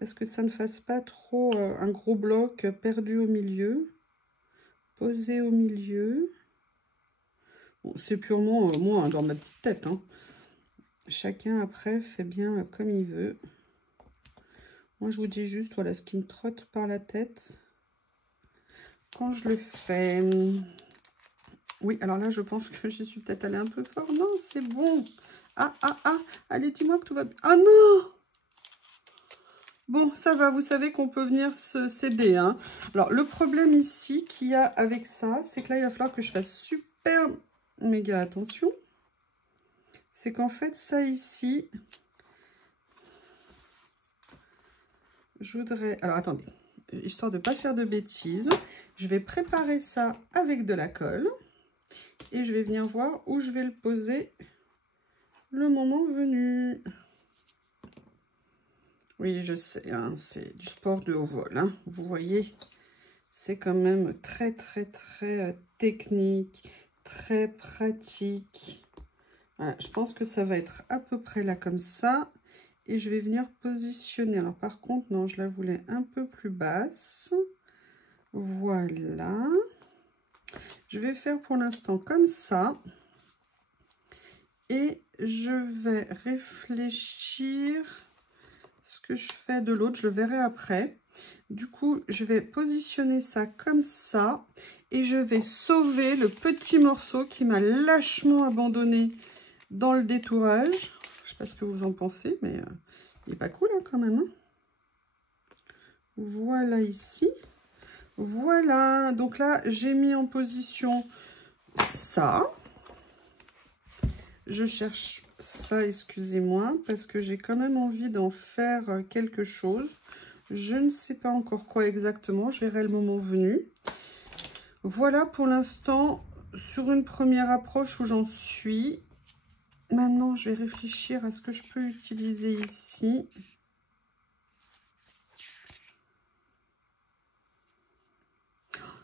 à ce que ça ne fasse pas trop un gros bloc perdu au milieu. Posé au milieu. Bon, c'est purement moi, hein, dans ma petite tête. Hein. Chacun, après, fait bien comme il veut. Moi, je vous dis juste, voilà, ce qui me trotte par la tête quand je le fais. Oui, alors là, je pense que je suis peut-être allée un peu fort. Non, c'est bon. Ah. Allez, dis-moi que tout va bien. Ah non! Bon, ça va, vous savez qu'on peut venir se céder. Hein. Alors, le problème ici qu'il y a avec ça, c'est que là, il va falloir que je fasse super méga attention. C'est qu'en fait, ça ici, je voudrais... Alors, attendez, histoire de ne pas faire de bêtises, je vais préparer ça avec de la colle. Et je vais venir voir où je vais le poser le moment venu. Vous Oui, je sais, hein, c'est du sport de haut vol. Hein. Vous voyez, c'est quand même très technique, très pratique. Voilà, je pense que ça va être à peu près là comme ça. Et je vais venir positionner. Alors par contre, non, je la voulais un peu plus basse. Voilà. Je vais faire pour l'instant comme ça. Et je vais réfléchir ce que je fais de l'autre. Je le verrai après. Du coup, je vais positionner ça comme ça. Et je vais sauver le petit morceau qui m'a lâchement abandonné dans le détourage. Je ne sais pas ce que vous en pensez, mais il est pas cool hein, quand même. Hein. Voilà ici. Voilà. Donc là, j'ai mis en position ça. Je cherche ça, excusez-moi, parce que j'ai quand même envie d'en faire quelque chose. Je ne sais pas encore quoi exactement. Je verrai le moment venu. Voilà pour l'instant sur une première approche où j'en suis. Maintenant, je vais réfléchir à ce que je peux utiliser ici.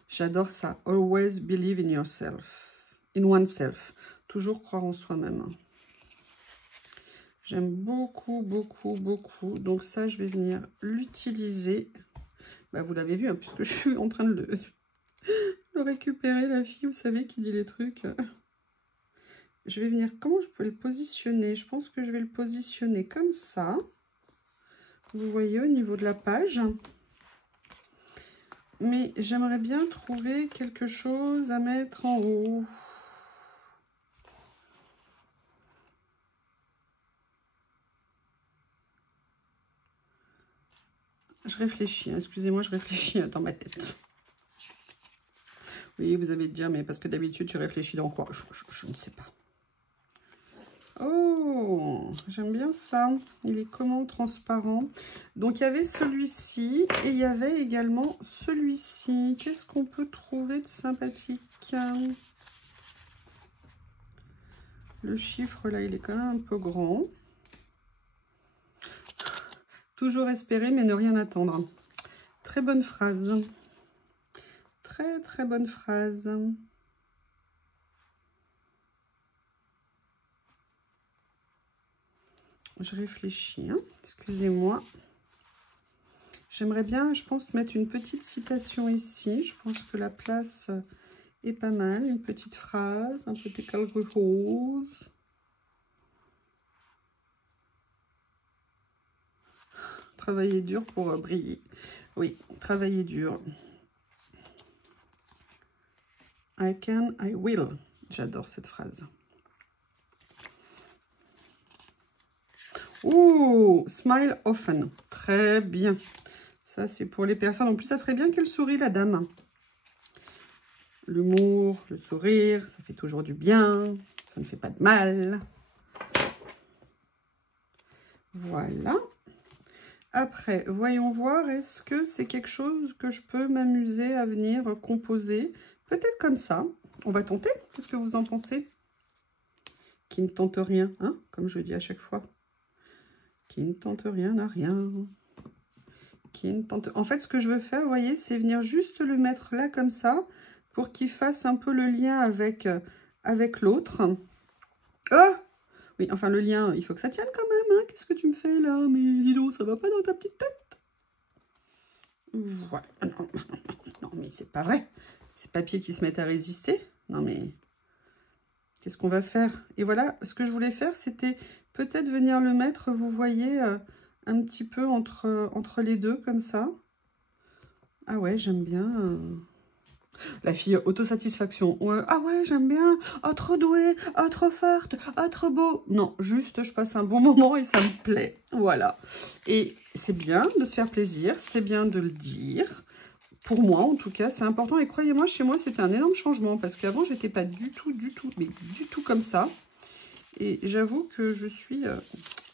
J'adore ça. Always believe in yourself. In oneself. Toujours croire en soi-même. J'aime beaucoup. Donc ça, je vais venir l'utiliser. Bah, vous l'avez vu, hein, puisque je suis en train de le récupérer, la fille, vous savez, qui dit les trucs. Je vais venir... Comment je peux le positionner? Je pense que je vais le positionner comme ça. Vous voyez, au niveau de la page. Mais j'aimerais bien trouver quelque chose à mettre en haut. Je réfléchis, hein. Excusez-moi, je réfléchis dans ma tête. Oui, vous allez dire, mais parce que d'habitude, tu réfléchis dans quoi? Je ne sais pas. Oh, j'aime bien ça. Il est comment? Transparent. Donc, il y avait celui-ci et il y avait également celui-ci. Qu'est-ce qu'on peut trouver de sympathique? Le chiffre, là, il est quand même un peu grand. Toujours espérer, mais ne rien attendre. Très bonne phrase. Très bonne phrase. Je réfléchis, hein. Excusez-moi. J'aimerais bien, je pense, mettre une petite citation ici. Je pense que la place est pas mal. Une petite phrase, un petit quelque chose. Travailler dur pour briller. Oui, travailler dur. I can, I will. J'adore cette phrase. Oh, smile often. Très bien. Ça, c'est pour les personnes. En plus, ça serait bien qu'elle sourie, la dame. L'humour, le sourire, ça fait toujours du bien. Ça ne fait pas de mal. Voilà. Après, voyons voir, est-ce que c'est quelque chose que je peux m'amuser à venir composer? Peut-être comme ça. On va tenter. Qu'est-ce que vous en pensez? Qui ne tente rien, hein, comme je dis à chaque fois. Qui ne tente rien n'a rien. Qui ne tente... En fait, ce que je veux faire, vous voyez, c'est venir juste le mettre là, comme ça, pour qu'il fasse un peu le lien avec, avec l'autre. Oh! Oui, enfin, le lien, il faut que ça tienne quand même, hein. Qu'est-ce que tu me fais, là? Mais Lido, ça va pas dans ta petite tête? Voilà. Non, mais c'est pas vrai. Ces papiers qui se mettent à résister. Non, mais... Qu'est-ce qu'on va faire? Et voilà, ce que je voulais faire, c'était peut-être venir le mettre, vous voyez, un petit peu entre les deux, comme ça. Ah ouais, j'aime bien. La fille autosatisfaction. Ouais, ah ouais, j'aime bien. Oh, trop douée. Oh, trop forte. Oh, trop beau. Non, juste, je passe un bon moment et ça me plaît. Voilà. Et c'est bien de se faire plaisir. C'est bien de le dire. Pour moi, en tout cas, c'est important. Et croyez-moi, chez moi, c'était un énorme changement. Parce qu'avant, j'étais pas du tout, mais du tout comme ça. Et j'avoue que je suis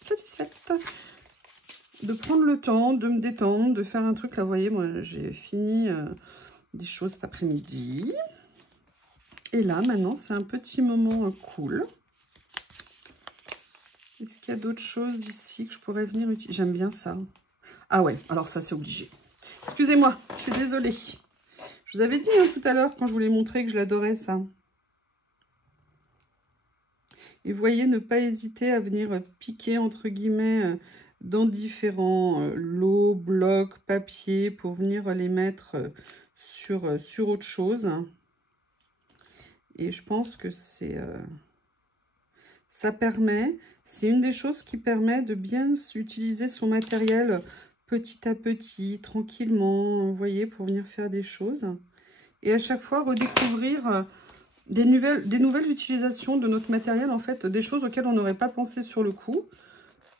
satisfaite de prendre le temps, de me détendre, de faire un truc. Là, vous voyez, moi, j'ai fini des choses cet après-midi. Et là, maintenant, c'est un petit moment cool. Est-ce qu'il y a d'autres choses ici que je pourrais venir utiliser? J'aime bien ça. Ah ouais, alors ça, c'est obligé. Excusez-moi, je suis désolée. Je vous avais dit hein, tout à l'heure, quand je vous l'ai montré, que je l'adorais, ça. Et vous voyez, ne pas hésiter à venir piquer, entre guillemets, dans différents lots, blocs, papier, pour venir les mettre sur autre chose. Et je pense que ça permet, c'est une des choses qui permet de bien utiliser son matériel petit à petit, tranquillement, vous voyez, pour venir faire des choses. Et à chaque fois, redécouvrir des nouvelles utilisations de notre matériel, en fait, des choses auxquelles on n'aurait pas pensé sur le coup.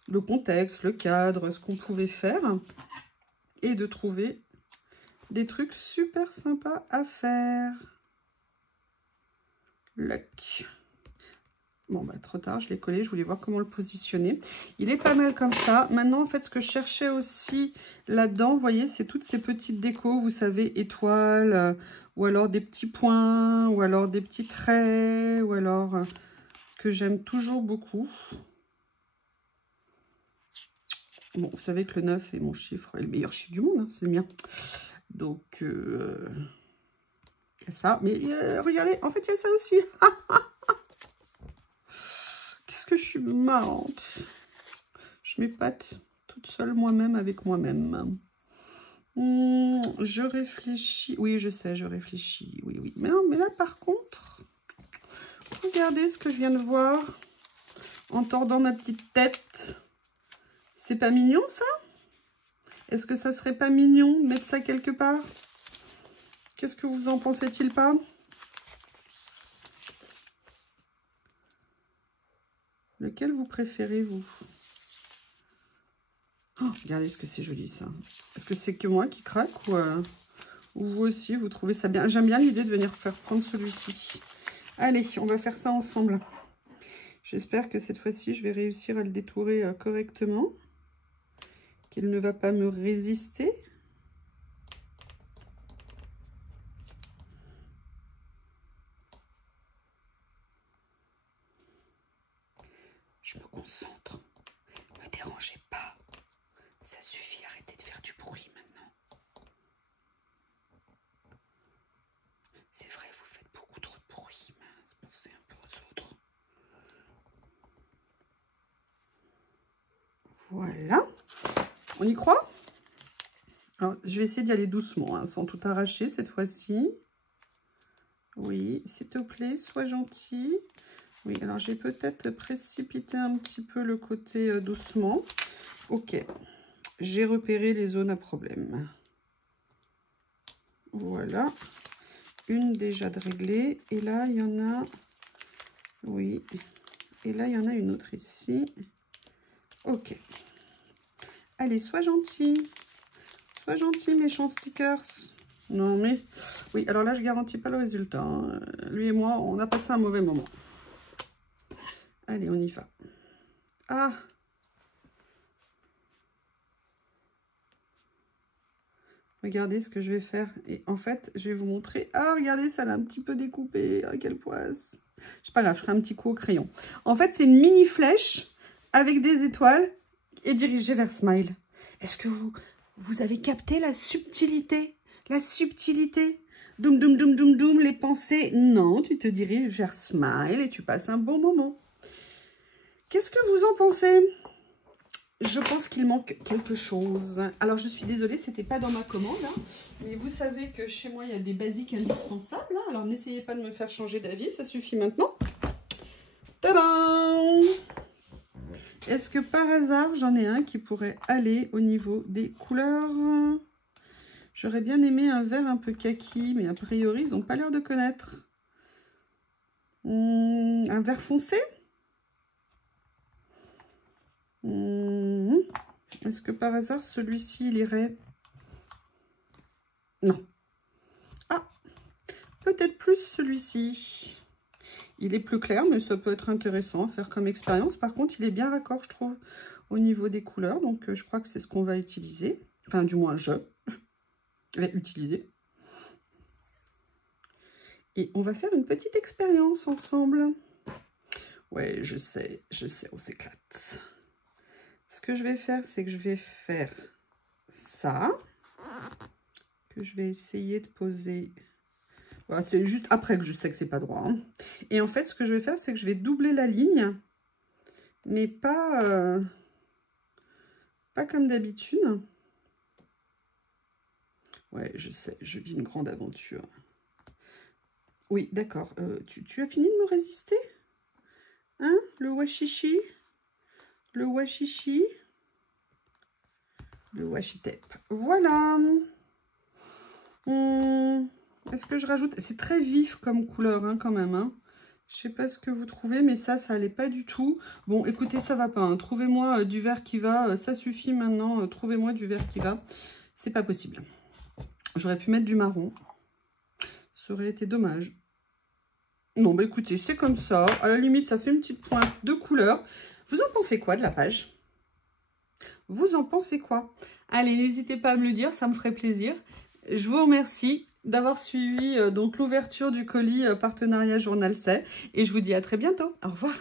Le contexte, le cadre, ce qu'on pouvait faire. Et de trouver des trucs super sympas à faire. Luck. Bon, bah, trop tard, je l'ai collé. Je voulais voir comment le positionner. Il est pas mal comme ça. Maintenant, en fait, ce que je cherchais aussi là-dedans, vous voyez, c'est toutes ces petites décos, vous savez, étoiles, ou alors des petits points, ou alors des petits traits, ou alors que j'aime toujours beaucoup. Bon, vous savez que le 9 est mon chiffre, est le meilleur chiffre du monde, hein, c'est le mien. Donc, il y a ça. Mais regardez, en fait, il y a ça aussi. Qu'est-ce que je suis marrante. Je m'épate toute seule moi-même avec moi-même. Je réfléchis. Oui, je sais, je réfléchis. Oui, oui. Mais non, mais là, par contre, regardez ce que je viens de voir en tordant ma petite tête. C'est pas mignon, ça? Est-ce que ça serait pas mignon de mettre ça quelque part? Qu'est-ce que vous en pensez-il pas? Lequel vous préférez, vous? Oh, regardez ce que c'est joli, ça. Est-ce que c'est que moi qui craque ou vous aussi, vous trouvez ça bien? J'aime bien l'idée de venir faire prendre celui-ci. Allez, on va faire ça ensemble. J'espère que cette fois-ci, je vais réussir à le détourer correctement. Qu'il ne va pas me résister. Je me concentre. Ne me dérangez pas. Ça suffit, arrêtez de faire du bruit maintenant. C'est vrai, vous faites beaucoup trop de bruit. Mince, pensez un peu aux autres. Voilà. On y croit? Alors, je vais essayer d'y aller doucement, hein, sans tout arracher cette fois-ci. Oui, s'il te plaît, sois gentil. Oui, alors j'ai peut-être précipité un petit peu le côté doucement. Ok, j'ai repéré les zones à problème. Voilà, une déjà de réglée. Et là, il y en a... Oui, et là, il y en a une autre ici. Ok. Allez, sois gentil. Sois gentil, méchant stickers. Non, mais... Oui, alors là, je garantis pas le résultat. Hein. Lui et moi, on a passé un mauvais moment. Allez, on y va. Ah! Regardez ce que je vais faire. Et en fait, je vais vous montrer. Ah, regardez, ça l'a un petit peu découpé. Ah, quelle poisse. C'est pas grave, je ferai un petit coup au crayon. En fait, c'est une mini flèche avec des étoiles et dirigée vers Smile. Est-ce que vous avez capté la subtilité? La subtilité. Doum, doum, doum, doum, doum, les pensées. Non, tu te diriges vers Smile et tu passes un bon moment. Qu'est-ce que vous en pensez? Je pense qu'il manque quelque chose. Alors, je suis désolée, c'était pas dans ma commande. Hein, mais vous savez que chez moi, il y a des basiques indispensables. Hein, alors, n'essayez pas de me faire changer d'avis. Ça suffit maintenant. Tadam! Est-ce que par hasard, j'en ai un qui pourrait aller au niveau des couleurs? J'aurais bien aimé un vert un peu kaki, mais a priori, ils n'ont pas l'air de connaître. Un vert foncé? Est-ce que par hasard, celui-ci, il irait? Non. Ah, peut-être plus celui-ci. Il est plus clair, mais ça peut être intéressant à faire comme expérience. Par contre, il est bien raccord, je trouve, au niveau des couleurs. Donc, je crois que c'est ce qu'on va utiliser. Enfin, du moins, je vais utiliser. Et on va faire une petite expérience ensemble. Ouais, je sais, on s'éclate. Ce que je vais faire, c'est que je vais faire ça, que je vais essayer de poser. Voilà, c'est juste après que je sais que c'est pas droit. Hein. Et en fait, ce que je vais faire, c'est que je vais doubler la ligne, mais pas comme d'habitude. Ouais, je sais, je vis une grande aventure. Oui, d'accord. Tu as fini de me résister? Hein? Le washishi? Le washishi? Le washi tape. Voilà. Est-ce que je rajoute? C'est très vif comme couleur, hein, quand même. Hein. Je sais pas ce que vous trouvez, mais ça allait pas du tout. Bon, écoutez, ça va pas. Hein. Trouvez-moi du vert qui va. Ça suffit maintenant. Trouvez-moi du vert qui va. C'est pas possible. J'aurais pu mettre du marron. Ça aurait été dommage. Non, bah écoutez, c'est comme ça. À la limite, ça fait une petite pointe de couleur. Vous en pensez quoi de la page? Vous en pensez quoi? Allez, n'hésitez pas à me le dire, ça me ferait plaisir. Je vous remercie d'avoir suivi donc l'ouverture du colis partenariat Journal C. Et je vous dis à très bientôt. Au revoir.